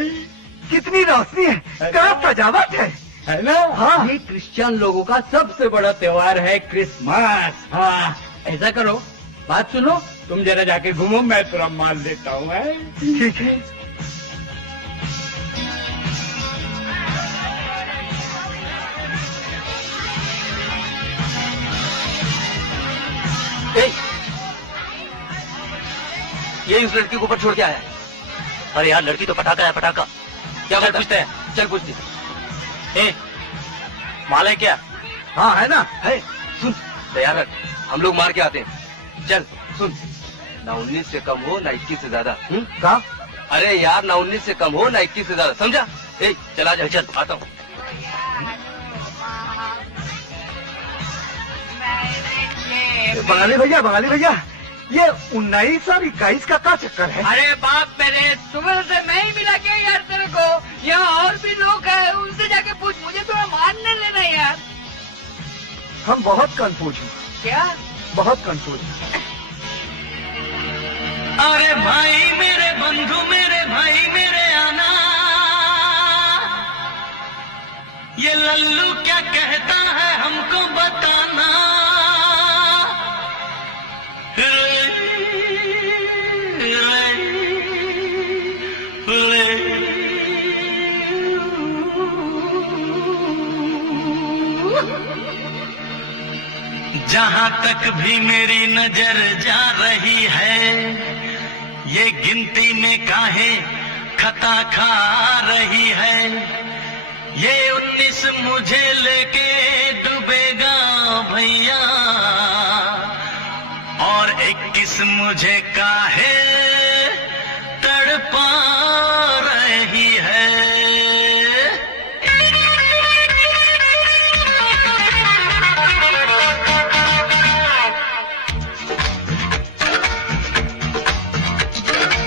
कितनी रोशनी है, कहाँ सजावट है। है ना? हाँ। ये क्रिश्चियन लोगों का सबसे बड़ा त्योहार है क्रिसमस। हाँ, ऐसा करो, बात सुनो, तुम जरा जाके घूमो, मैं थोड़ा माल देता हूँ। ठीक है। ये उस लड़की को ऊपर छोड़ के आया है। अरे यार, लड़की तो पटाखा है, पटाखा। क्या बात पूछते हैं? चल पूछते। ए, माल है क्या? हाँ है ना। है, सुन, तैयार रख, हम लोग मार के आते हैं। चल सुन, ना 19 से कम हो, ना 21 से ज्यादा। कहा? अरे यार, ना 19 से कम हो, ना 21 से ज्यादा, समझा? ए, चला जा, चल आता हूँ। बंगाली भैया, ये 19 और 21 का क्या चक्कर है? अरे बाप मेरे, सुबह से मैं ही मिला के यार तेरे को। यहाँ और भी लोग हैं, उनसे जाके पूछ, मुझे थोड़ा मानने लेना यार। हम बहुत कंफ्यूज हैं। क्या? बहुत कंफ्यूज हैं। अरे भाई मेरे बंधु, मेरे भाई मेरे आना, ये लल्लू क्या कहता है हमको बताना। जहां तक भी मेरी नजर जा रही है, ये गिनती में काहे खता खा रही है। ये 19 मुझे लेके डूबेगा भैया, और 21 मुझे काहे तड़पा रही है।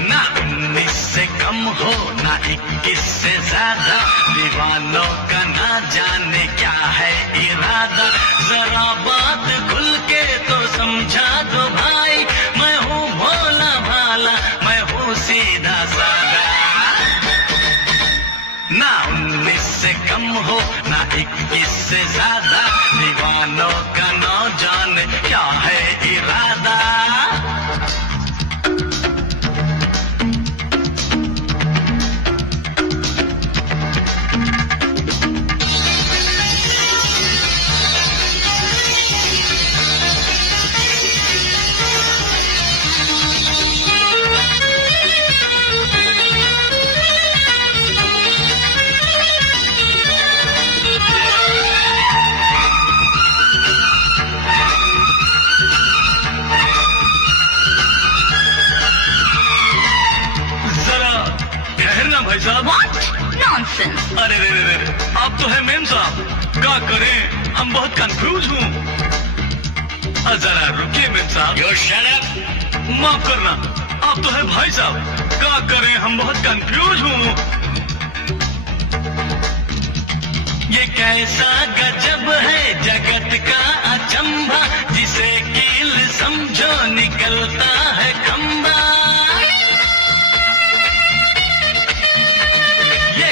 ना 19 से कम हो, ना 21 से ज्यादा, दीवानों का ना जाने क्या है इरादा। जरा बात खुल के तो समझा दो भाई, मैं हूँ भोला भाला, मैं हूँ सीधा सादा। ना 19 से कम हो, ना 21 से ज्यादा, दीवानों का ना जाने क्या है इरादा। भाई साहब, नॉनसेंस। अरे रे रे रे, आप तो है मेम साहब, क्या करें, हम बहुत कंफ्यूज हूँ। जरा रुकिए मेम साहब। You shut up। माफ करना, आप तो है भाई साहब, क्या करें, हम बहुत कंफ्यूज हूँ। ये कैसा गजब है जगत का अचंभा, जिसे कील समझो निकलता है खंबा।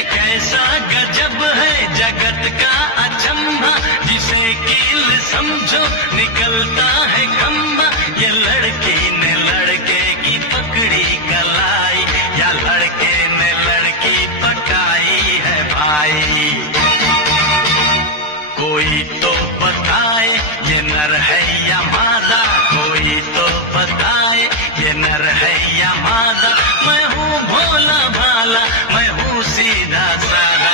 कैसा गजब है जगत का अचंभा, जिसे कील समझो निकलता है खंबा। ये लड़की ने लड़के की पकड़ी कलाई, या लड़के ने लड़की पटाई है भाई। कोई तो बताए ये नर है या मादा, कोई तो बताए ये नर है या मादा। मैं हूँ भोला भाला, मैं हूँ सीधा साधा।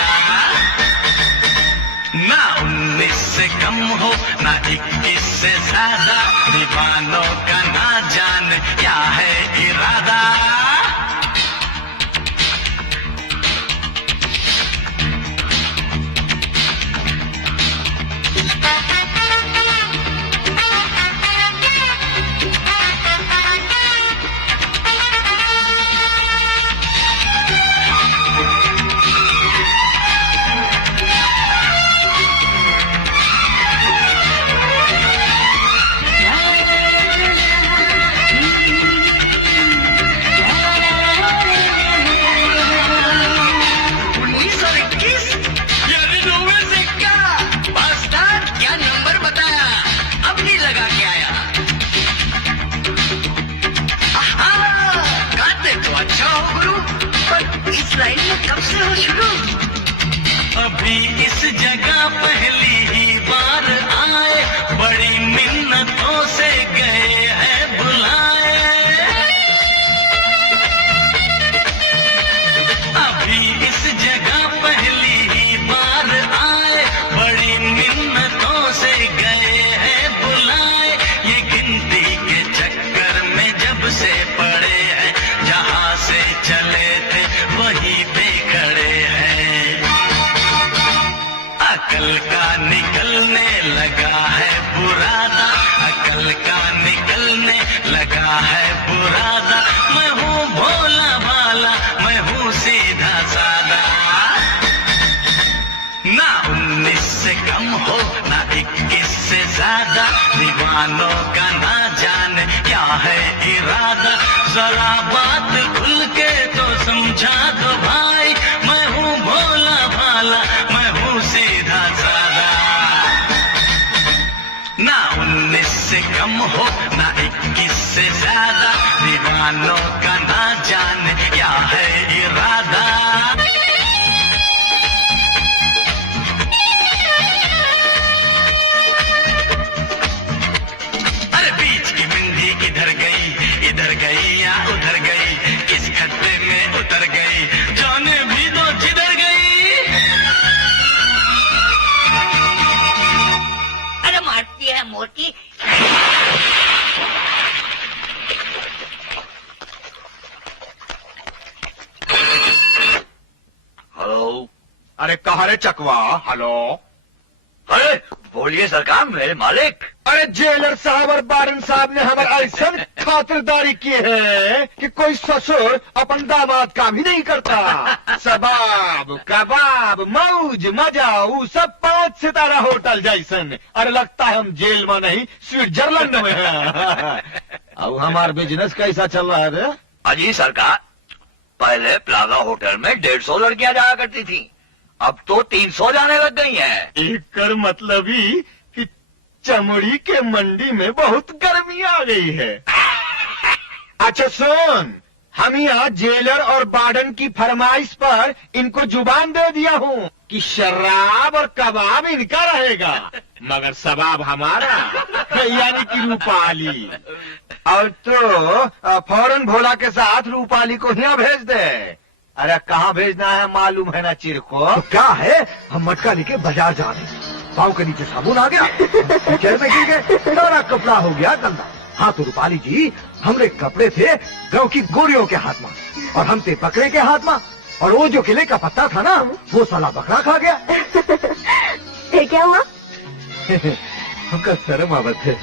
ना 19 से कम हो, ना 21 से ज्यादा, दीवानों का ना जाने क्या है इरादा। अभी इस जगह पहली ही बार आए, बड़ी मिन्नतों से गए हैं बुलाए। अभी इस जगह पहली ही बार आए, बड़ी मिन्नतों से गए हैं बुलाए। ये गिनती के चक्कर में जब से पड़े हैं, जहां से चले थे वहीं पे खड़े हैं। अकल का निकलने लगा है बुरादा, अकल का निकलने लगा है बुरादा। मैं हूँ भोला भाला, मैं हूँ सीधा सादा। ना 19 से कम हो, ना 21 से ज्यादा, दीवानों का ना जाने क्या है इरादा। जरा बात खुल के तो समझा दो भाई, मैं हूँ भोला भाला, मैं हूँ सीधा सादा। ना 19 से कम हो, ना 21 से ज्यादा, दीवानों का ना जाने क्या है इरादा। अरे बीच की बिंदी इधर गई या उधर गई, किस खड्डे में उतर गई, जाने भी दो जिधर गई। अरे मारती है मोटी। हेलो। अरे कहा रे चकवा, हेलो। अरे बोलिए सरकार, मेरे मालिक। अरे जेलर साहब और बारन साहब ने हमारा ऐसा खातिरदारी की है कि कोई ससुर अपन दामाद का भी नहीं करता। सबाब कबाब मौज मजा वो सब 5 सितारा होटल जैसन। अरे लगता है हम जेल में नहीं स्विट्जरलैंड में हैं। अब हमारा बिजनेस कैसा चल रहा है रे? अजी सरकार, पहले प्लाजा होटल में 150 लड़कियां जाया करती थी, अब तो 300 जाने लग गई हैं। एक कर मतलब ही कि चमड़ी के मंडी में बहुत गर्मी आ गई है। अच्छा सुन, हम यहाँ जेलर और वार्डन की फरमाइश पर इनको जुबान दे दिया हूँ कि शराब और कबाब इनका रहेगा, मगर सबाब हमारा, यानी कि रूपाली। और तो फौरन भोला के साथ रूपाली को यहाँ भेज दे। अरे कहाँ भेजना है मालूम है ना चिर को? तो क्या है, हम मटका लेके बाजार जा रहे हैं, पाँव के नीचे साबुन आ गया, कीचड़ में गिर गए, सारा कपड़ा हो गया गंदा। हाँ तो रूपाली जी, हमरे कपड़े थे गाँव की गोरियों के हाथ में और हम थे बकरे के हाथ में, और वो जो किले का पत्ता था ना, वो साला बकरा खा गया। फिर क्या हुआ? हमका शर्म आवत है।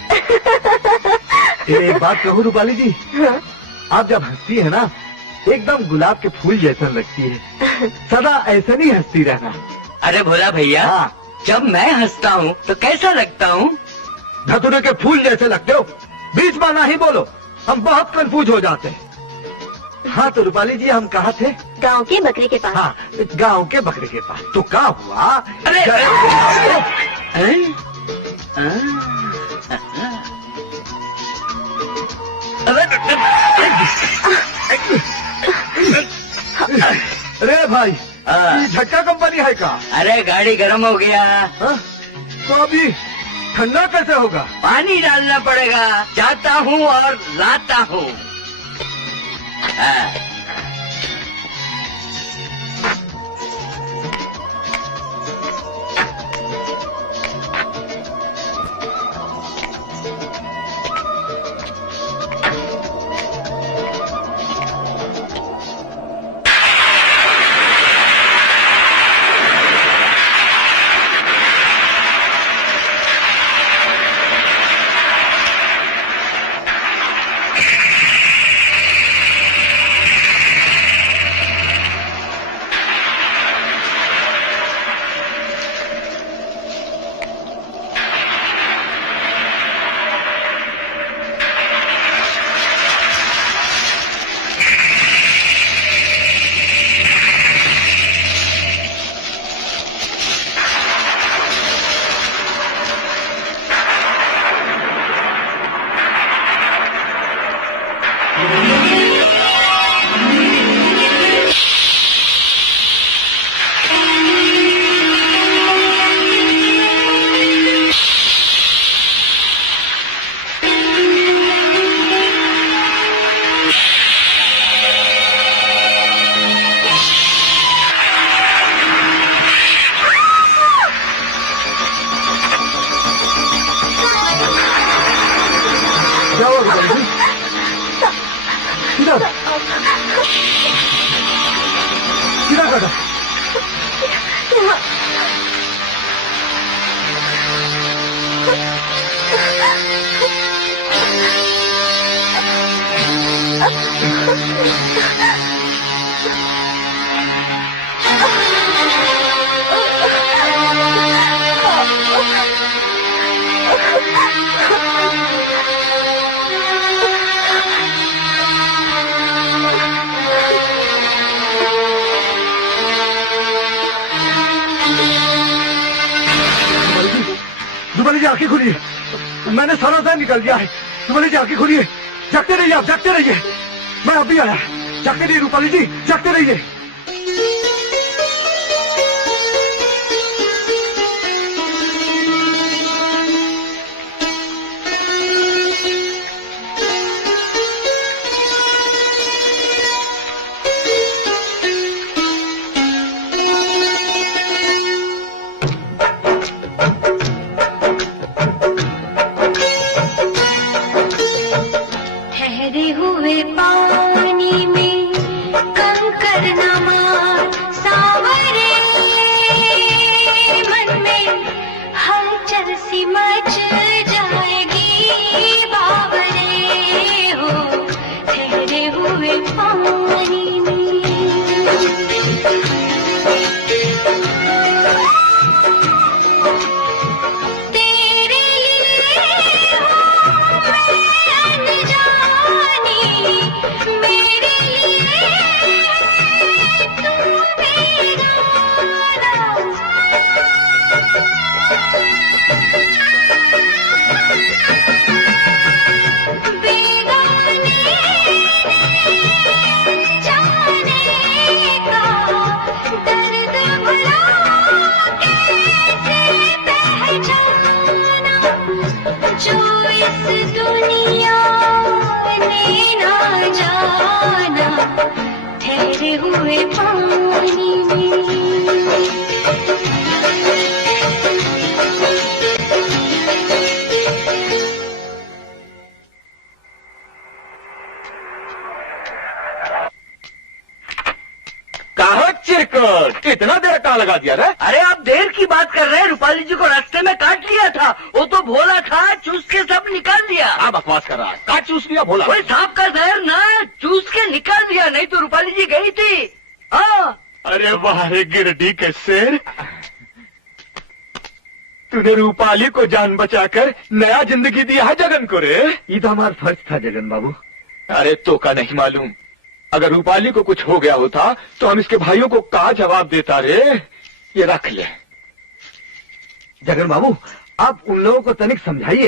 एक बात कहूँ रूपाली जी, आप जब हंसती है ना, एकदम गुलाब के फूल जैसा लगती है, सदा ऐसे नहीं हंसती रहना। अरे भोला भैया, हाँ। जब मैं हंसता हूँ तो कैसा लगता हूँ? धतूरे के फूल जैसे लगते हो, बीच में ना ही बोलो, हम बहुत कंफ्यूज हो जाते हैं। हाँ तो रूपाली जी, हम कहाँ थे? गांव के बकरे के पास। हाँ, गांव के बकरे के पास। तो क्या हुआ? अरे अरे भाई, ये झटका कंपनी है का? अरे गाड़ी गर्म हो गया, हाँ? तो अभी ठंडा कैसे होगा? पानी डालना पड़ेगा। जाता हूँ और लाता हूँ। रूपाली जी आंखें खुलिए, मैंने सारा जहर निकल दिया है। रूपाली जी आंखें खुलिए, जागते रहिए, आप जागते रहिए, मैं अभी आया। जागते रहिए रूपाली जी, जागते रहिए। ठहरे हुए पानी में कंकर न मार सावरे, मन में हलचल सी मच जाएगी बावरे हो, ठहरे हुए पानी में। तेरे लिए अनजानी, मेरे लिए तू बेगाना। बेगाने जाने का दर्द भुला कैसे पहचाना, जो इस दुनिया ने ना जाना, ठहरे हुए पानी में। कहा चिरकुट, कितना देर कहाँ लगा दिया रे? अरे आप देर की बात कर रहे हैं, रूपाली जी को रास्ते में काट लिया था। वो तो भोला था, चूस के सब निकाल दिया। क्या बकवास कर रहा है? काट चूस लिया भोला? कोई सांप का जहर ना चूस के निकाल दिया, नहीं तो रूपाली जी गई थी। हाँ, अरे वाह रे गिरडी के शेर, तूने रूपाली को जान बचाकर नया जिंदगी दिया है जगन को रे। ये तो हमारा फर्ज था जगन बाबू। अरे तो का नहीं मालूम, अगर रूपाली को कुछ हो गया होता तो हम इसके भाइयों को क्या जवाब देता रे। ये रख ले। जगन बाबू, आप उन लोगों को तनिक समझाइए,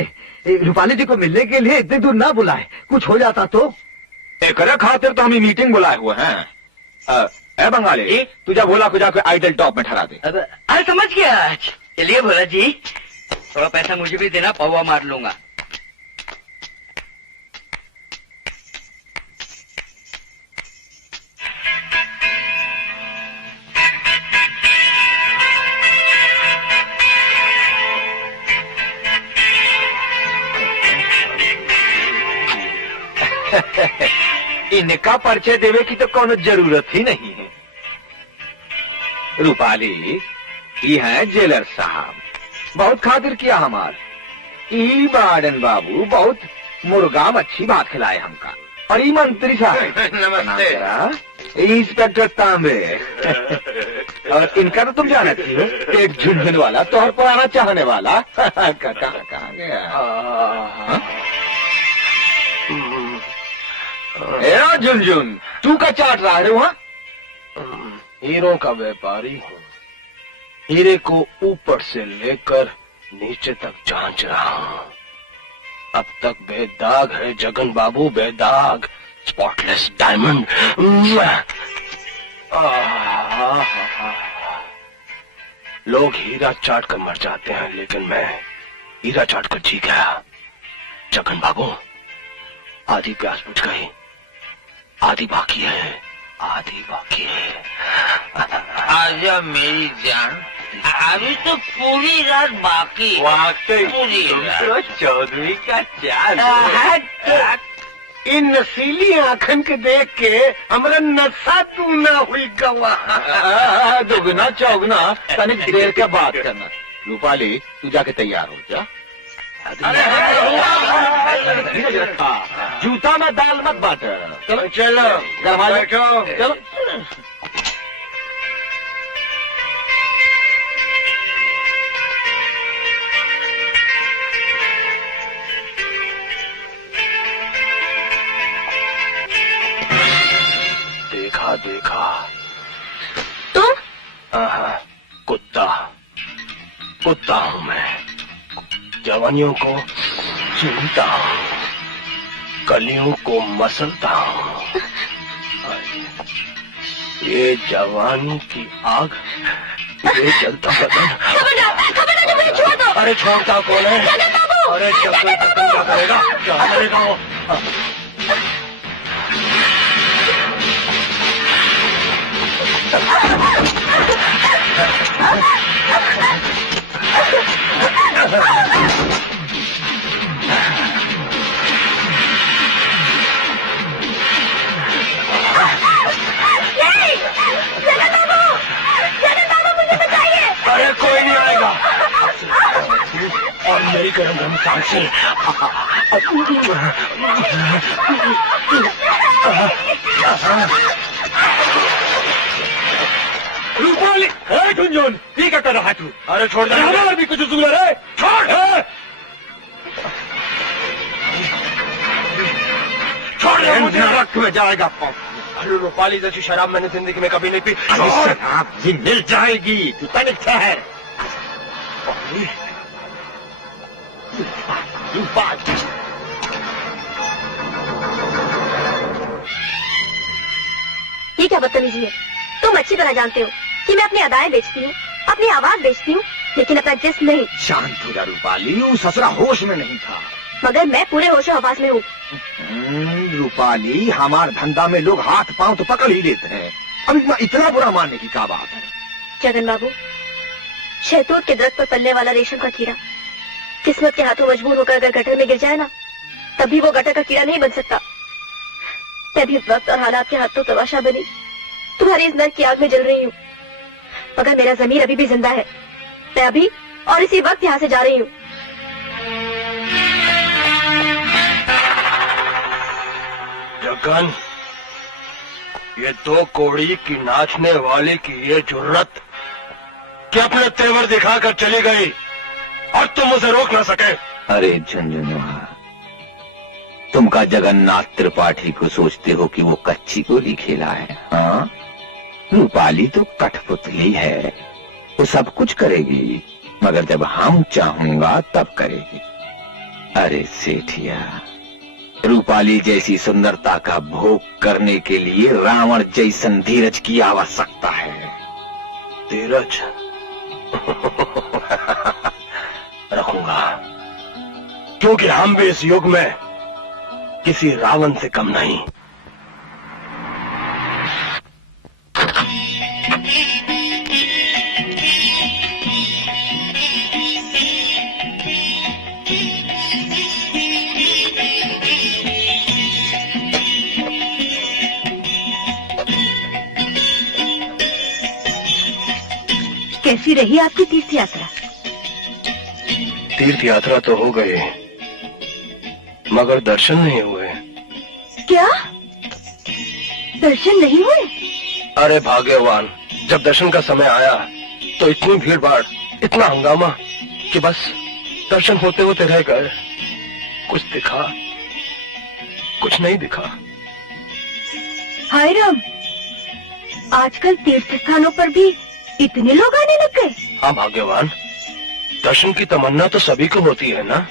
रूपाली जी को मिलने के लिए इतनी दूर ना बुलाए, कुछ हो जाता तो। एक खातिर तो हम ये मीटिंग बुलाए हुए हैं। ए बंगाली, तुझा भोला को जाकर आइडल टॉप में ठहरा दे। अब आज समझ गया। आज चलिए भोला जी, थोड़ा पैसा मुझे भी देना, पौवा मार लूंगा। इनका परिचय देवे की तो कोनो जरूरत ही नहीं है। रूपाली, ये है जेलर साहब, बहुत खातिर किया हमार। ई बाडन बाबू बहुत मुर्गा मच्छी भात खिलाए हमका। और ई मंत्री साहब नमस्ते, इंस्पेक्टर तांबे। और इनका तो तुम जानती हो, एक झुनझुन वाला, तोहर पुराना चाहने वाला। कहाँ गया? ए झुनझुन, तू का चाट रहा है वहाँ? हीरों का व्यापारी हूँ, हीरे को ऊपर से लेकर नीचे तक जांच रहा हूँ। अब तक बेदाग है जगन बाबू, बेदाग, स्पॉटलेस डायमंड। लोग हीरा चाट कर मर जाते हैं, लेकिन मैं हीरा चाट कर जी गया। जगन बाबू, आधी प्यास बुझ गई, आधी बाकी है, आधी बाकी है। आजा मेरी जान, अभी तो पूरी रात बाकी। वाकई पूरी तो चौधरी का चाल। इन नसीली आंखन के देख के हमरा नशा तू ना हुई गवा। दुगना चौगना तनिक देर के बात करना। रूपाली, तू जाके तैयार हो जा। धीरज रखा, जूता में दाल मत बाट। चलो चलो बैठो। चलो। देखा देखा तुम? कुत्ता कुत्ता हूं मैं, जवानियों को चुनता हूं, कलियों को मसलता हूं। ये जवानी की आग, ये जलता बदन। खबरदार, मुझे छोड़ दो। अरे छोड़ता कौन है? अरे जब क्या करेगा, क्या करेगा वो? अरे कोई नहीं आएगा। और मेरी गरम गरम सांसें। रूपाली, झुंझुन, ये क्या कर रहा तू? अरे छोड़ दे, हमारा भी कुछ उसूल है। छोड़ छोड़ दे मुझे। नरक में जाएगा। अरे रूपाली जैसी शराब मैंने जिंदगी में कभी नहीं पी। शराब भी मिल जाएगी, तू तनिक है। रूपाली, ये क्या बदतमीजी है? तुम अच्छी तरह जानते हो कि मैं अपनी अदाएं बेचती हूँ, अपनी आवाज बेचती हूँ, लेकिन अपना जिस्म नहीं। शांत हो जा रूपाली, वो ससुरा होश में नहीं था। मगर मैं पूरे होशो हवास में हूँ। रूपाली, हमार धंधा में लोग हाथ पांव तो पकड़ ही लेते हैं, अब इतना बुरा मानने की क्या बात है? जगन बाबू, शहतूत के दरख्त पर पलने वाला रेशम का कीड़ा किस्मत के हाथों मजबूर होकर अगर गटर में गिर जाए ना, तभी वो गटर का कीड़ा नहीं बन सकता। मैं भी वक्त और हालात के हाथों तमाशा बनी तुम्हारी इस नर्क की आग में जल रही हूँ, मगर मेरा ज़मीर अभी भी जिंदा है। मैं अभी और इसी वक्त यहाँ से जा रही हूँ। जगन, ये दो कोड़ी की नाचने वाली की ये जुर्रत कि अपने तेवर दिखाकर चली गई और तुम उसे रोक ना सके। अरे झुंझुनुआ, तुम का जगन्नाथ त्रिपाठी को सोचते हो कि वो कच्ची गोली खेला है? हाँ, रूपाली तो कठपुतली है, वो सब कुछ करेगी, मगर जब हम चाहूंगा तब करेगी। अरे सेठिया, रूपाली जैसी सुंदरता का भोग करने के लिए रावण जैसन धीरज की आवश्यकता है। धीरज रखूंगा, क्योंकि हम भी इस युग में किसी रावण से कम नहीं। कैसी रही आपकी तीर्थ यात्रा? तीर्थ यात्रा तो हो गई, मगर दर्शन नहीं हुए। क्या दर्शन नहीं हुए? अरे भाग्यवान, जब दर्शन का समय आया तो इतनी भीड़ भाड़, इतना हंगामा कि बस दर्शन होते होते रह गए। कुछ दिखा, कुछ नहीं दिखा। हाय राम, आजकल तीर्थ स्थानों पर भी इतने लोग आने लग गए। हाँ भाग्यवान, दर्शन की तमन्ना तो सभी को होती है ना,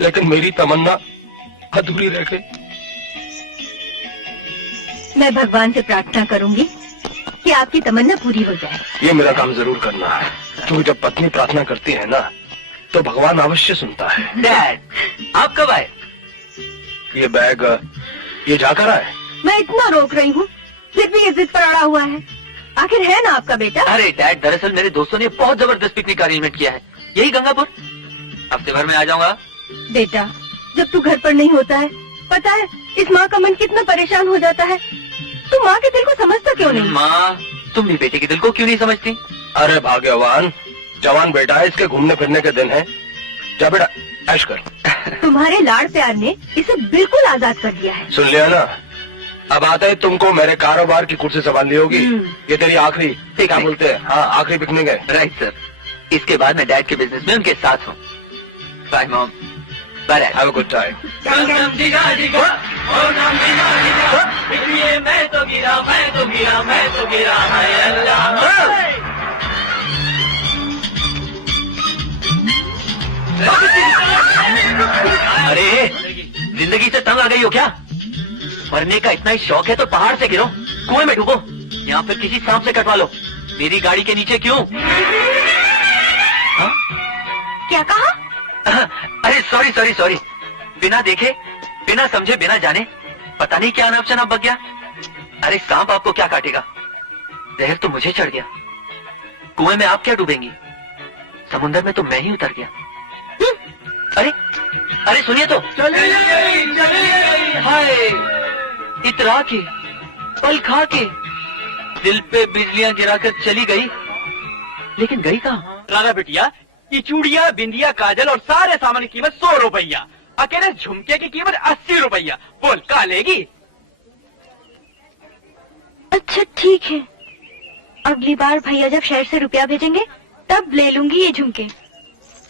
लेकिन मेरी तमन्ना अधूरी रह गई। मैं भगवान से प्रार्थना करूंगी कि आपकी तमन्ना पूरी हो जाए। ये मेरा काम जरूर करना है, क्योंकि जब पत्नी प्रार्थना करती है ना, तो भगवान अवश्य सुनता है। डैड, आप कब आए? ये बैग ये जाकर आए। मैं इतना रोक रही हूँ, फिर भी ये जिद पर अड़ा हुआ है। आखिर है ना आपका बेटा? अरे डैड, दरअसल मेरे दोस्तों ने बहुत जबरदस्त पिकनिक का अरेंजमेंट किया है, यही गंगापुर। हफ्ते भर में आ जाऊंगा। बेटा, जब तू घर पर नहीं होता है, पता है इस माँ का मन कितना परेशान हो जाता है। तू माँ के दिल को समझता क्यों नहीं? माँ, तुम भी बेटे के दिल को क्यों नहीं समझती? अरे भाग्यवान, जवान बेटा है, इसके घूमने फिरने के दिन है। जा बेटा ऐश कर। तुम्हारे लाड़ प्यार ने इसे बिल्कुल आजाद कर दिया है। सुन लिया ना, अब आते ही तुमको मेरे कारोबार की कुर्सी संभालनी होगी। ये तेरी आखिरी क्या बोलते हैं, हाँ आखिरी पिकनिक है। राइट सर, इसके बाद मैं डैड के बिजनेस में उनके साथ हूँ। Bye mom, bye dad. Have a good time. मैं तो गिरा हाय अल्लाह। अरे जिंदगी से तंग आ गई हो क्या? मरने का इतना ही शौक है तो पहाड़ से गिरो, कुएं में डूबो, या फिर किसी सांप से कटवा लो। मेरी गाड़ी के नीचे क्यों? हाँ? क्या कहा? अरे सॉरी, बिना देखे, बिना समझे, बिना जाने पता नहीं क्या अनब शनाब बक गया। अरे सांप आपको क्या काटेगा, जहर तो मुझे चढ़ गया। कुएं में आप क्या डूबेंगी, समुंदर में तो मैं ही उतर गया। अरे सुनिए तो, हाय इतरा के पल खा के दिल पे बिजलियां गिराकर चली गई, लेकिन गई कहाँ? राधा बिटिया, ये चूड़िया, बिंदिया, काजल और सारे सामान की कीमत 100 रुपया, अकेले झुमके की कीमत 80 रुपया। बोल कहाँ लेगी? अच्छा ठीक है, अगली बार भैया जब शहर से रुपया भेजेंगे तब ले लूंगी ये झुमके।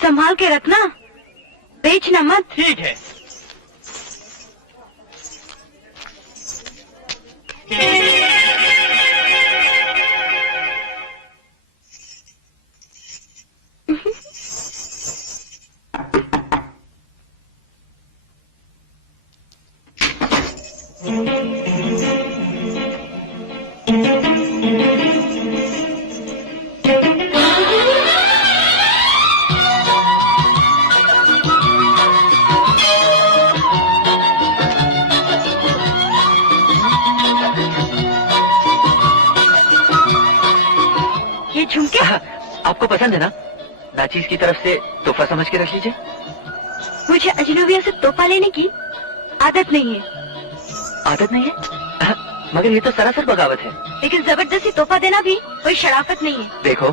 संभाल के रखना, बेचना मत। ठीक है। ये झुमके आपको पसंद है ना? नाचीज की तरफ से तोहफा समझ के रख लीजिए। मुझे अजनबियों से तोहफा लेने की आदत नहीं है। आदत नहीं है? मगर ये तो सरासर बगावत है। लेकिन जबरदस्ती तोहफा देना भी कोई शराफत नहीं है। देखो,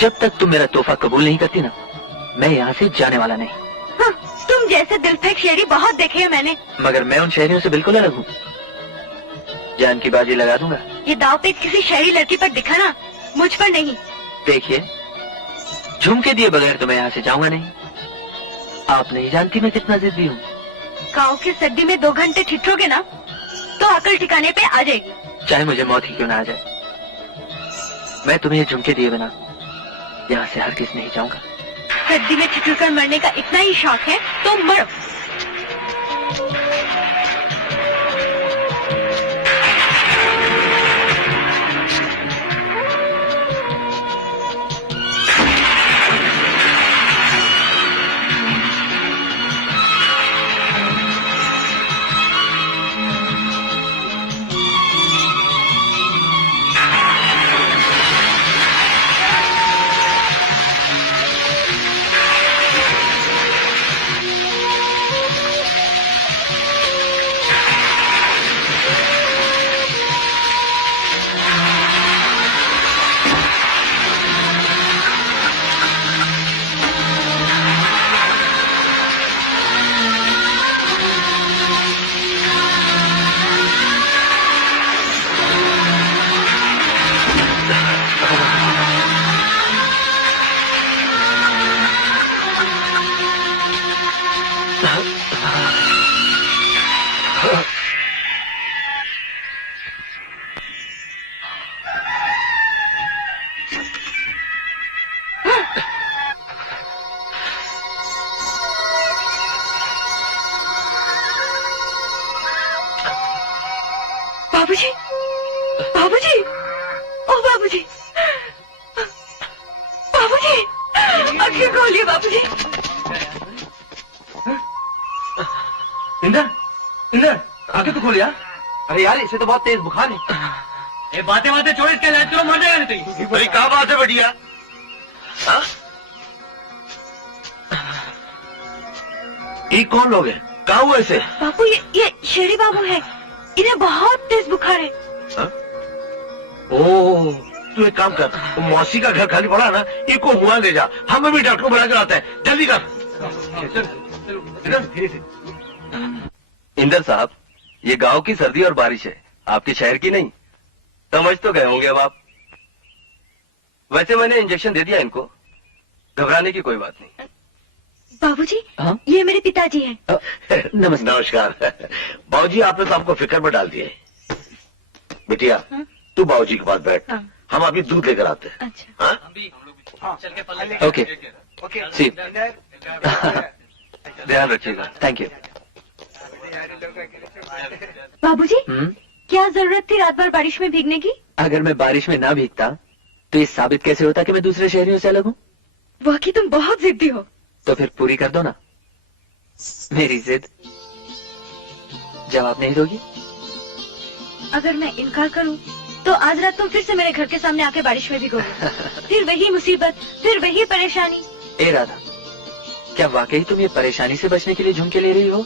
जब तक तुम मेरा तोहफा कबूल नहीं करती ना, मैं यहाँ से जाने वाला नहीं। हाँ, तुम जैसे दिलफेक शेरी बहुत देखे हैं मैंने। मगर मैं उन शहरियों से बिल्कुल अलग हूँ, जान की बाजी लगा दूंगा। ये दाव पे किसी शहरी लड़की पर दिखाना, मुझ पर नहीं। देखिए, झुमके दिए बगैर तो मैं यहाँ से जाऊंगा नहीं। आप नहीं जानती मैं कितना जिद्दी हूँ। गाँव की सर्दी में 2 घंटे ठिठरोगे ना तो अकल ठिकाने पे आ जाएगी। चाहे मुझे मौत ही क्यों ना आ जाए, मैं तुम्हें ये झुमके दिए बिना यहाँ से हरगिज़ नहीं जाऊंगा। सर्दी में ठिठुर कर मरने का इतना ही शौक है तो मरो। बाबूजी, बाबूजी, ओ बाबूजी, बाबूजी, आंखें खोलिए बाबूजी। इंदर, इंदर, आंखें तो खोल यार। अरे यार, इसे तो बहुत तेज बुखार है। ये बातें छोड़, इसका इलाज करो, मर जाएगा नहीं तो। क्या बात है बढ़िया? ये कौन लोग हैं? कहाँ हुए इसे? बाबू ये शेरी बाबू है, इन्हें बहुत तेज बुखार है। ओह, तू एक काम कर, मौसी का घर खाली पड़ा ना, इको हुआ ले जा, हम अभी डॉक्टर को बुला कर आते हैं, जल्दी कर। इंदर साहब, ये गांव की सर्दी और बारिश है, आपके शहर की नहीं। समझ तो गए होंगे अब आप। वैसे मैंने इंजेक्शन दे दिया इनको, घबराने की कोई बात नहीं। बाबूजी, हाँ? ये मेरे पिताजी हैं। नमस्कार। नमस्कार। बाबूजी आपने तो आपको फिक्र में डाल दिया है। बिटिया तू बाबूजी के पास बैठ, हाँ। हम अभी दूध लेकर आते हैं। अच्छा। हाँ? ओके सी, ध्यान रखिएगा। Thank you. बाबूजी, क्या जरूरत थी रात भर बारिश में भीगने की? अगर मैं बारिश में ना भीगता तो ये साबित कैसे होता कि मैं दूसरे शहरियों से अलग हूँ? वाकई तुम बहुत जिद्दी हो। तो फिर पूरी कर दो ना मेरी जिद। जवाब नहीं दोगी? अगर मैं इनकार करूं तो आज रात तुम फिर से मेरे घर के सामने आके बारिश में भिगोगे। फिर वही मुसीबत, फिर वही परेशानी। ए राधा, क्या वाकई तुम ये परेशानी से बचने के लिए झुमके ले रही हो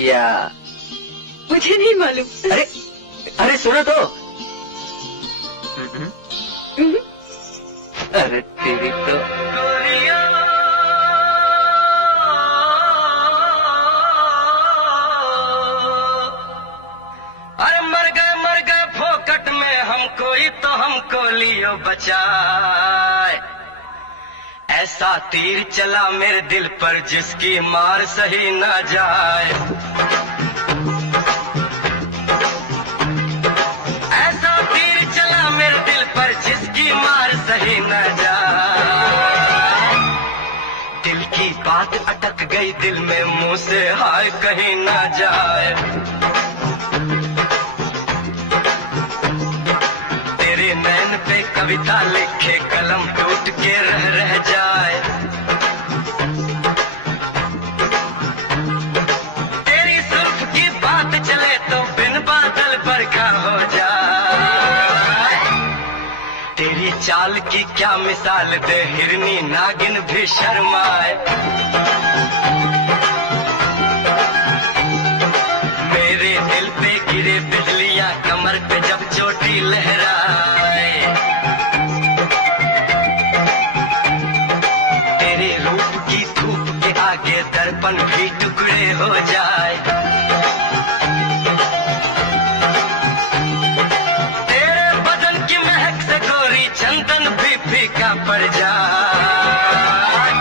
या? मुझे नहीं मालूम। अरे अरे सुनो तो। अरे तेरी तो। अरे मर गए फोकट में हम कोई तो हमको लियो बचाए। ऐसा तीर चला मेरे दिल पर जिसकी मार सही न जाए। ऐसा तीर चला मेरे दिल पर जिसकी मार सही न जाए। दिल की बात अटक गई दिल में, मुंह से हाय कहीं न जाए। तेरे नैन पे कविता लिखे कलम टूट के रह जाए। तेरी सुर्ख की बात चले तो बिन बादल बरखा हो जाए। तेरी चाल की क्या मिसाल दे, हिरनी नागिन भी शर्माए। मेरे दिल पे गिरे बिजलियां, कमर पे जब चोटी लहराए। तेरे रूप की धूप के आगे दर्पण भी टुकड़े हो जाए। तेरे बदन की महक से गोरी चंदन भी फीका पड़ जाए।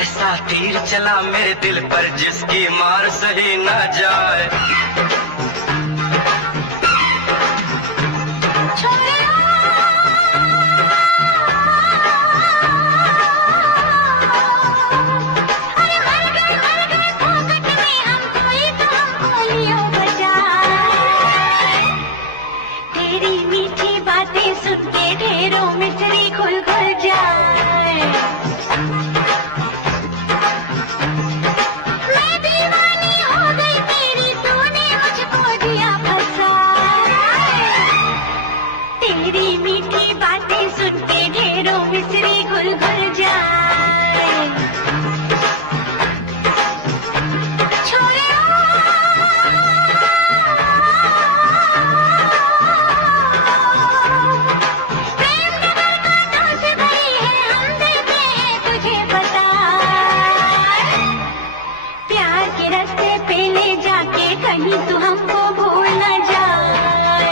ऐसा तीर चला मेरे दिल पर जिसकी मार सही न जाए। तेरी मीठी बातें सुन के ढेरों मिसरी खुल खुल जाए। मैं दीवानी हो गई तेरी, तूने मुझको दिया फंसाए। तेरी मीठी बातें सुन के ढेरों मिसरी खुल खुल जाए। छोड़े कहीं तो हमको भूल न जाए।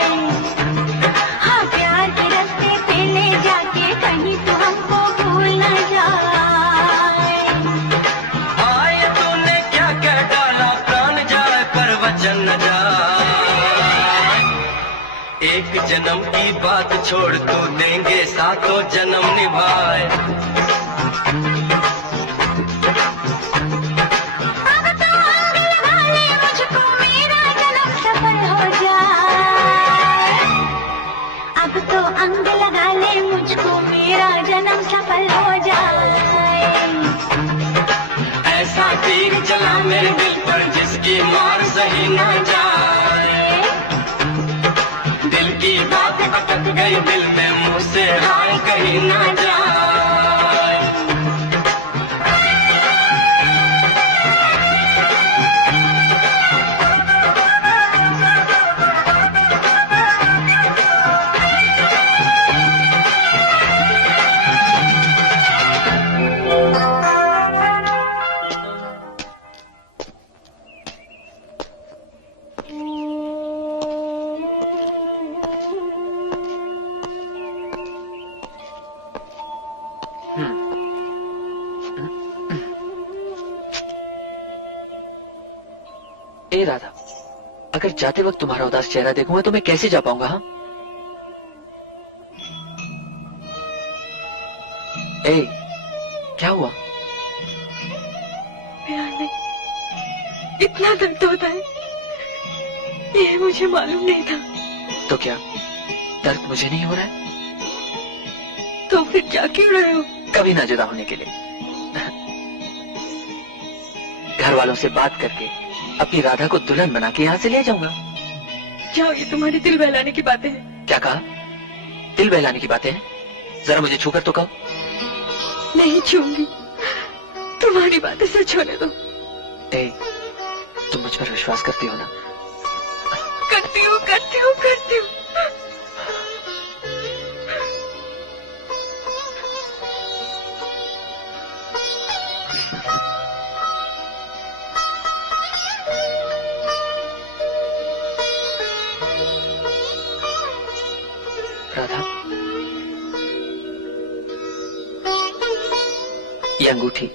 हाँ, प्यार के रास्ते पे ले जाके कहीं तो हमको भूल न जाए। आए तूने क्या कह डाला, प्राण जाए पर वचन न जाए। एक जन्म की बात छोड़ तू देंगे सातों जन्म निभाए। अब तो अंग लगा ले मुझको, मेरा जन्म सफल हो जाए। ऐसा तीर चला मेरे दिल पर जिसकी मार सही न जाए। दिल की बात अटक गई दिल में, मुंह से हाय कहीं न जाए। ए राधा, अगर जाते वक्त तुम्हारा उदास चेहरा देखूंगा तो मैं कैसे जा पाऊंगा? हाँ, ए, क्या हुआ? में इतना दर्द होता है, ये मुझे मालूम नहीं था। तो क्या दर्द मुझे नहीं हो रहा है? तो फिर क्या क्यों रहे हो? कभी ना जुदा होने के लिए। घर वालों से बात करके अपनी राधा को दुल्हन बना के यहाँ से ले जाऊंगा। क्या ये तुम्हारी दिल बहलाने की बातें हैं? क्या कहा? दिल बहलाने की बातें हैं? जरा मुझे छूकर तो कहो। नहीं छूंगी, तुम्हारी बातें सच होने दो। ए, तुम मुझ पर विश्वास करती हो ना? करती हूँ, करती हूँ, करती हूँ। राधा, ये अंगूठी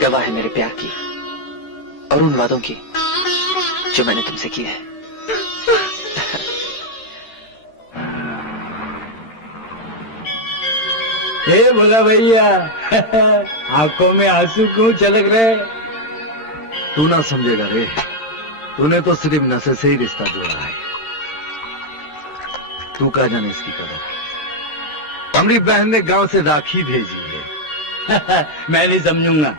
गवाह है मेरे प्यार की और उन वादों की जो मैंने तुमसे की है। हे भोला भैया, आंखों में आंसू क्यों छलक रहे? तू ना समझेगा रे, तूने तो सिर्फ नशे से ही रिश्ता जोड़ा है। तू क्या जाने इसकी कदर। हमारी बहन ने गांव से राखी भेजी है। मैं नहीं समझूंगा।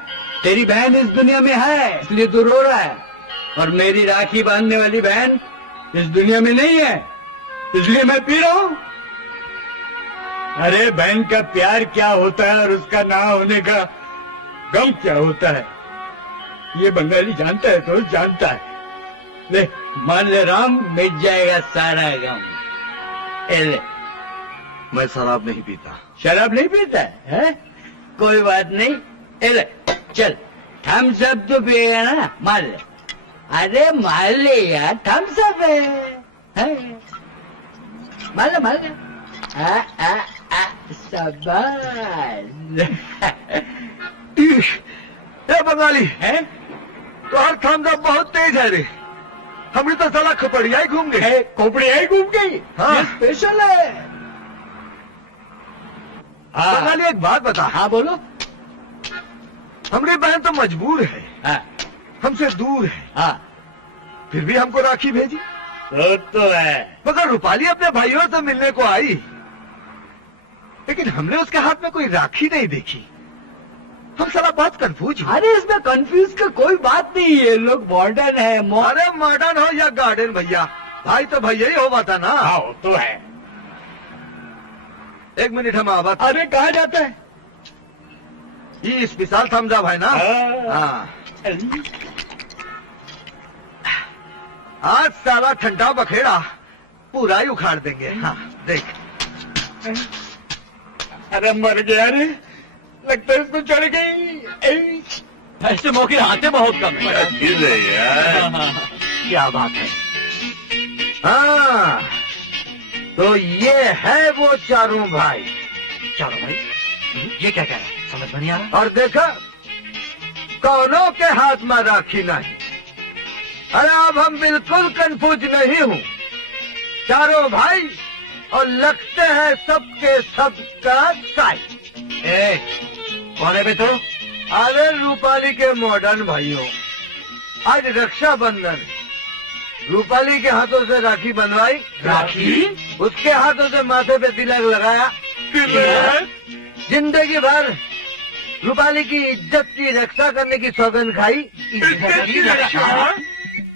तेरी बहन इस दुनिया में है इसलिए तू रो रहा है, और मेरी राखी बांधने वाली बहन इस दुनिया में नहीं है इसलिए मैं पी रहा हूं। अरे बहन का प्यार क्या होता है और उसका ना होने का गम क्या होता है, ये बंगाली जानता है तो जानता है। ले मान ले राम, मिट जाएगा सारा गम। ए ले। मैं शराब नहीं पीता। शराब नहीं पीता है? कोई बात नहीं, ए ले चल, थम्स अप तो पिएगा ना, मान ले। अरे मान ले यार, थम्स अप है? मान ले, मान ले। शाबाश। ए बंगाली है तो हर थम्स अप बहुत तेज है रे। हमने तो साला खोपड़िया ही घूम गए। खोपड़िया ही घूम गई? हाँ। ये स्पेशल है। हाँ। बंगाली एक बात बता। हाँ बोलो। हमारी बहन तो मजबूर है, हाँ। हमसे दूर है, हाँ। फिर भी हमको राखी भेजी। तो है, मगर रूपाली अपने भाइयों से मिलने को आई, लेकिन हमने उसके हाथ में कोई राखी नहीं देखी। हम सारा बहुत कंफ्यूज हुए। अरे इसमें कंफ्यूज का कोई बात नहीं है, लोग मॉडर्न है। अरे मॉडर्न हो या गार्डन भैया, भाई तो भैया ही होगा था ना। हाँ तो है। एक मिनट हम आवाज। अरे कहाँ जाता है? ये स्पेशल थम्स अप है ना। हाँ। आज साला ठंडा बखेड़ा पूरा ही उखाड़ देंगे। हाँ देख। अरे मर गया रे, लगता है इसको चढ़ गई। ऐसे मौके आते बहुत कम है। क्या बात है। हाँ तो ये है वो चारों भाई। चारों भाई? ये क्या कह रहा है, समझ में नहीं आ रहा। और देखा, कौनों के हाथ में राखी नहीं। अरे अब हम बिल्कुल कंफ्यूज नहीं हूँ। चारों भाई और लगते हैं सबके सबका साई। कौन है बे तू? अरे रूपाली के मॉडर्न भाइयों, आज रक्षाबंधन, रूपाली के हाथों से राखी बनवाई। राखी? उसके हाथों से माथे पे तिलक लगाया। जिंदगी भर रूपाली की इज्जत की रक्षा करने की सौगंध खाई।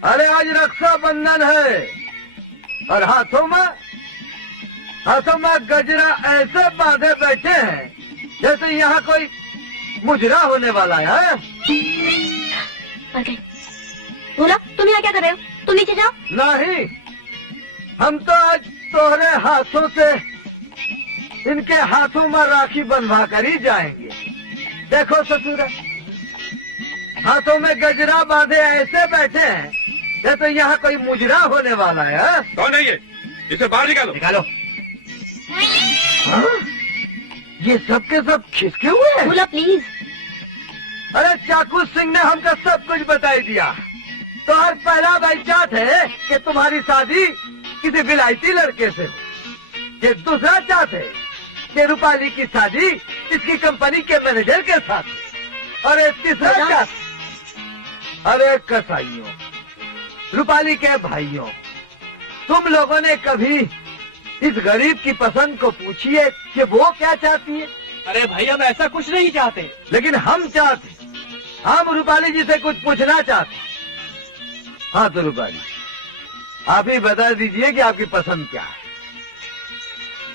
अरे आज रक्षाबंधन है और हाथों में गजरा ऐसे बांधे बैठे हैं जैसे यहाँ कोई मुजरा होने वाला है। बोला, तुम यहाँ क्या कर रहे हो? तुम नीचे जाओ। नहीं, हम तो आज तोहरे हाथों से इनके हाथों में राखी बंधवा कर ही जाएंगे। देखो ससुर, हाथों में गजरा बांधे ऐसे बैठे हैं जैसे यहाँ कोई मुजरा होने वाला है। कौन है ये? इसे बाहर निकालो। निकालो। हाँ? ये सब के सब खिसके हुए हैं। बोला प्लीज। अरे चाकू सिंह ने हमको सब कुछ बताई दिया। तो हर पहला चाहत है कि तुम्हारी शादी किसी विलायती लड़के से हो। ये दूसरा चाहत है कि रूपाली की शादी इसकी कंपनी के मैनेजर के साथ। और ये तीसरा चाहत, अरे कसाईयों, रूपाली के भाइयों, तुम लोगों ने कभी इस गरीब की पसंद को पूछी है कि वो क्या चाहती है? अरे भाई हम ऐसा कुछ नहीं चाहते। लेकिन हम चाहते, हम रूपाली जी से कुछ पूछना चाहते। हाँ तो रूपाली, आप ही बता दीजिए कि आपकी पसंद क्या है।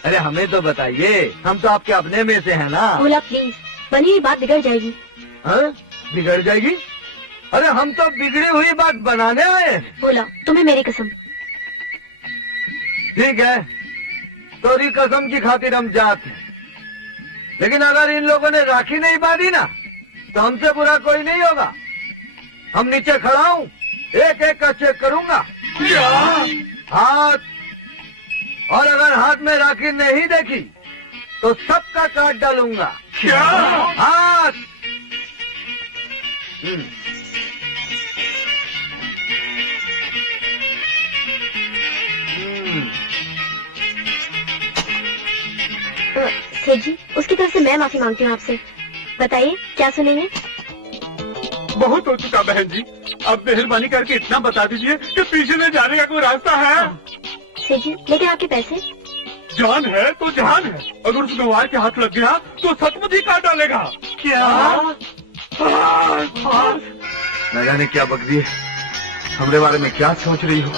अरे हमें तो बताइए, हम तो आपके अपने में से हैं ना। भोला प्लीज, बनी हुई बात बिगड़ जाएगी। हाँ बिगड़ जाएगी? अरे हम तो बिगड़ी हुई बात बनाने आए हैं। भोला तुम्हें मेरी कसम। ठीक है, तोरी कसम की खातिर हम जाते हैं, लेकिन अगर इन लोगों ने राखी नहीं बांधी ना तो हमसे बुरा कोई नहीं होगा। हम नीचे खड़ा हूँ, एक एक का चेक करूंगा हाथ, और अगर हाथ में राखी नहीं देखी तो सबका काट डालूंगा। क्या? हाथ। सेठ जी, उसकी तरफ से मैं माफी मांगती हूँ आपसे। बताइए क्या सुनेंगे? बहुत हो चुका बहन जी, अब मेहरबानी करके इतना बता दीजिए कि पीछे से जाने का कोई रास्ता है। सेठ जी, लेकिन आपके पैसे? जान है तो जान है, अगर उस गंवार के हाथ लग गया तो सचमुच ही काट डालेगा। क्या? न जाने क्या बक दिए, हमरे बारे में क्या सोच रही हो?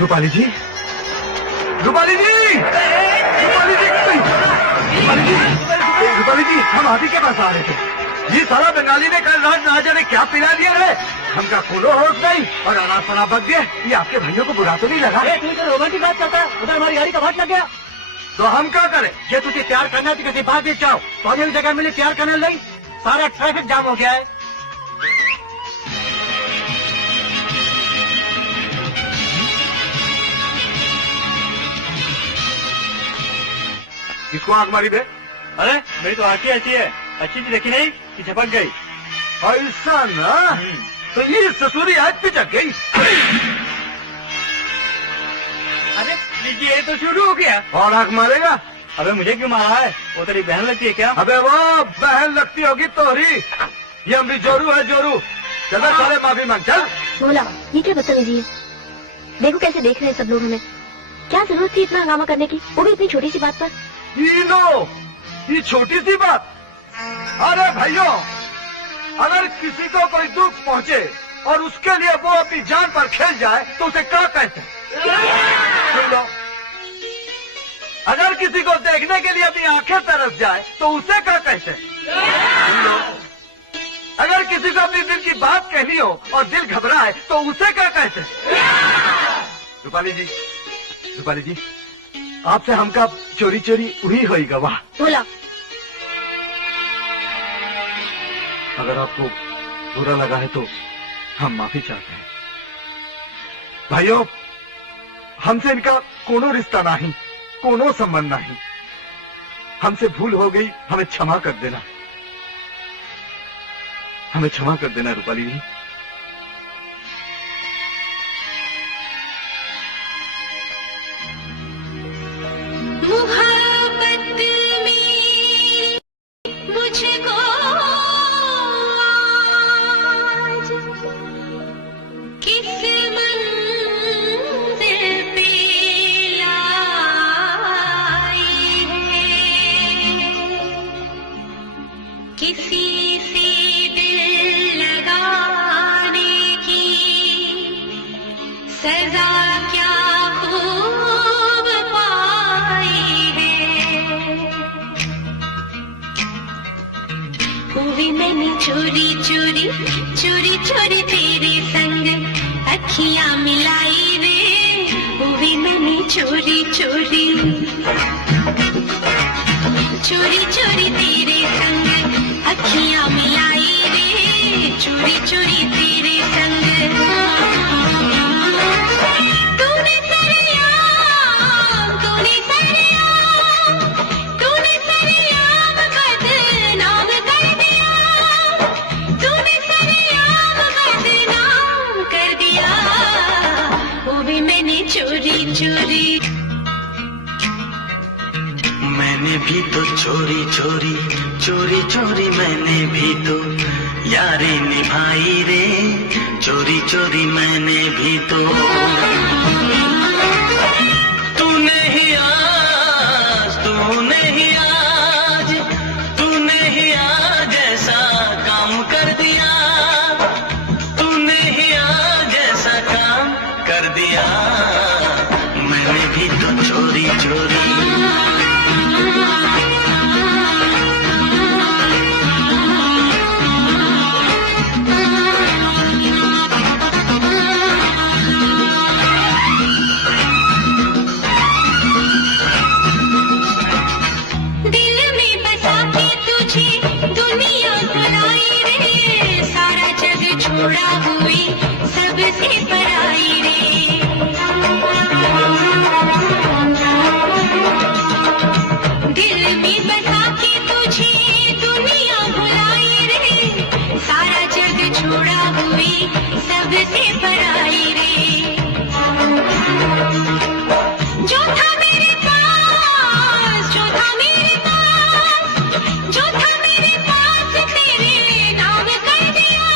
रूपाली जी, रूपाली जी, रूपाली जी, रूपाली जी, हम हाथी के पास आ रहे थे। ये सारा बंगाली ने कल रात ना जाने क्या पिला दिया है, हमका कोनो होश नहीं और अनाज शराब बक गया। ये आपके भाइयों को बुरा तो नहीं लगा? तू तो रोमन की बात करता है, उधर हमारी गाड़ी का भाट लग गया। तो हम क्या करें? ये तुझे प्यार करना थी, किसी बात नहीं चाहो तो अभी जगह मिली प्यार करने लगी, सारा ट्रैफिक जाम हो गया है। किसको आंख मारी बे? अरे मेरी तो आंखें ऐसी है, अच्छी थी देखी नहीं कि झपक गई। ऐसा ना? तो ये ससुरी आज पिचक गई। अरे ये तो शुरू हो गया। और आंख मारेगा? अबे मुझे क्यों मारा है? वो तेरी बहन लगती है क्या? अबे वो बहन लगती होगी तोहरी, ये हमारी जोरू है, जोरू। चलो सारे माफी मांग, चल। भोला ये क्या बदतमीजी है? देखो कैसे देख रहे हैं सब लोग हमें। क्या जरूरत थी इतना हंगामा करने की, वो भी इतनी छोटी सी बात पर? ये छोटी सी बात? अरे भाइयों, अगर किसी को कोई दुख पहुंचे और उसके लिए वो अपनी जान पर खेल जाए तो उसे क्या कहते हैं? सुन लो, अगर किसी को देखने के लिए अपनी आंखें तरस जाए तो उसे क्या कहते हैं? सुन लो, अगर किसी को अपनी दिल की बात कहनी हो और दिल घबराए तो उसे क्या कहते हैं? रूपाली जी, रूपाली जी, आपसे हमका चोरी चोरी हुई होई गवाह। भोला अगर आपको बुरा लगा है तो हम माफी चाहते हैं। भाइयों, हमसे इनका कोनो रिश्ता नहीं, कोनो संबंध नहीं। हमसे भूल हो गई, हमें क्षमा कर देना, हमें क्षमा कर देना रूपाली जी। मोहब्बत में मुझको आज किस मंजिल पे लाई है, किसी से दिल लगाने की सजा क्या खूब पाई है। हुई मैंने चोरी चोरी चोरी चोरी तेरे संग अखियां मिलाई रे, हुई मैंने चोरी चोरी चोरी चोरी तेरे संग अखियां मिलाई रे, चोरी चोरी तेरे संग। तूने सरेआम बदनाम कर दिया, तूने सरेआम मैंने भी तो चोरी चोरी चोरी चोरी मैंने भी तो यारी निभाई रे, चोरी चोरी मैंने भी तो। तूने ही आज ऐसा काम कर दिया, तूने ही आज ऐसा काम कर दिया। मैंने भी तो चोरी चोरी छोड़ा हुई सबसे पराई रे। दिल में बसा के तुझे दुनिया भुलाई रे, सारा जग छोड़ा हुई सबसे पराई रे। जो था मेरे पास, जो था मेरे पास, जो था मेरे पास तेरे नाम कर दिया,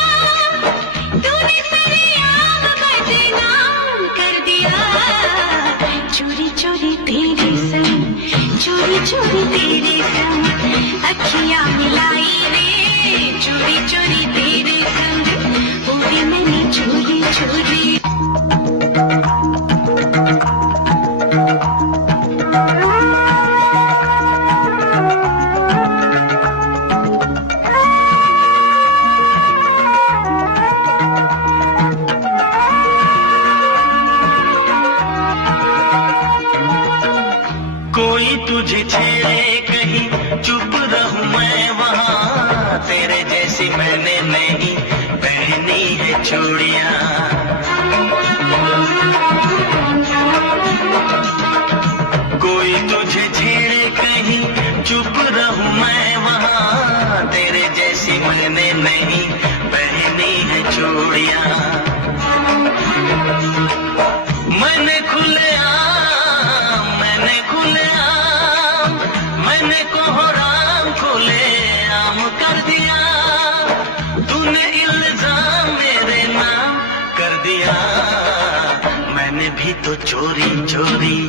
तूने सरेआम बदनाम कर दिया। चोरी चोरी तेरे संग, चोरी चोरी तेरे संग अखियां मिलाई रे, चोरी चोरी तेरे संग वो भी मैंने चोरी चोरी। कोई तुझे छेड़े कहीं चुप रहूं मैं वहाँ, तेरे जैसी मैंने नहीं पहनी है चूड़ियाँ। कोई तुझे छेड़े कहीं चुप रहूं मैं वहाँ, तेरे जैसी मैंने नहीं पहनी है चूड़ियाँ। मैंने मैंने कोहराम खुले आम कर दिया, तूने इल्जाम मेरे नाम कर दिया। मैंने भी तो चोरी चोरी,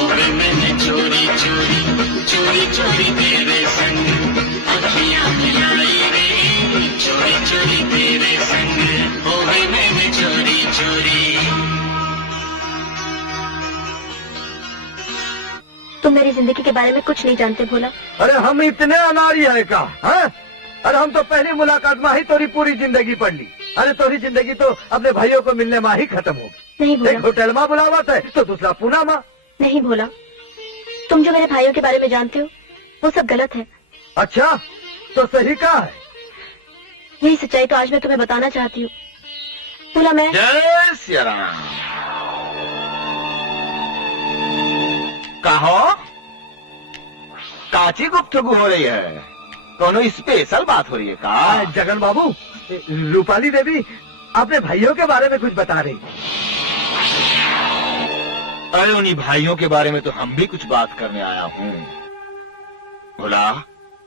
ओरे मैंने चोरी चोरी चोरी चोरी तेरे संग अखियां मिलाई रे, चोरी चोरी तेरे संग ओरे मैंने चोरी चोरी। तुम मेरी जिंदगी के बारे में कुछ नहीं जानते भोला। अरे हम इतने अनाड़ी है का है? अरे हम तो पहली मुलाकात में ही तोरी पूरी जिंदगी पढ़ ली। अरे तोरी जिंदगी तो अपने भाइयों को मिलने में ही खत्म हो। नहीं भोला। एक होटल में बुलावत है तो दूसरा पूना में। नहीं भोला, तुम जो मेरे भाइयों के बारे में जानते हो वो सब गलत है। अच्छा तो सही क्या है? यही सच्चाई तो आज मैं तुम्हें बताना चाहती हूँ भोला। मैं जय सिया राम। कहो काची गुफ्तगू हो रही है? कोनो स्पेशल बात हो रही है का? जगन बाबू, रूपाली देवी अपने भाइयों के बारे में कुछ बता रही। अरे उन्हीं भाइयों के बारे में तो हम भी कुछ बात करने आया हूँ। भोला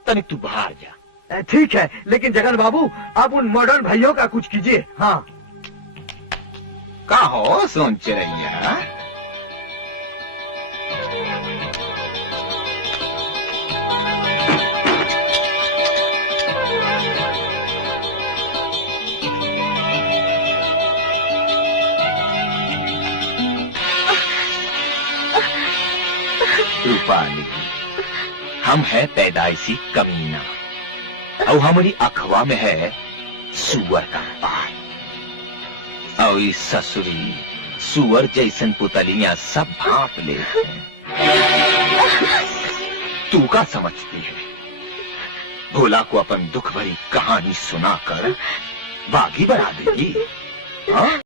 तनिक तू बाहर जा। ठीक है, लेकिन जगन बाबू आप उन मॉडर्न भाइयों का कुछ कीजिए। हाँ कहो सोच रही है? रूपाली, हम है पैदाइशी कमीना और हमारी अखवा में है सुअर का बाल, और इस ससुरी सुअर जैसन पुतलियां सब भांप ले। तू का समझती है? भोला को अपन दुख भरी कहानी सुनाकर बागी बना देगी। हाँ?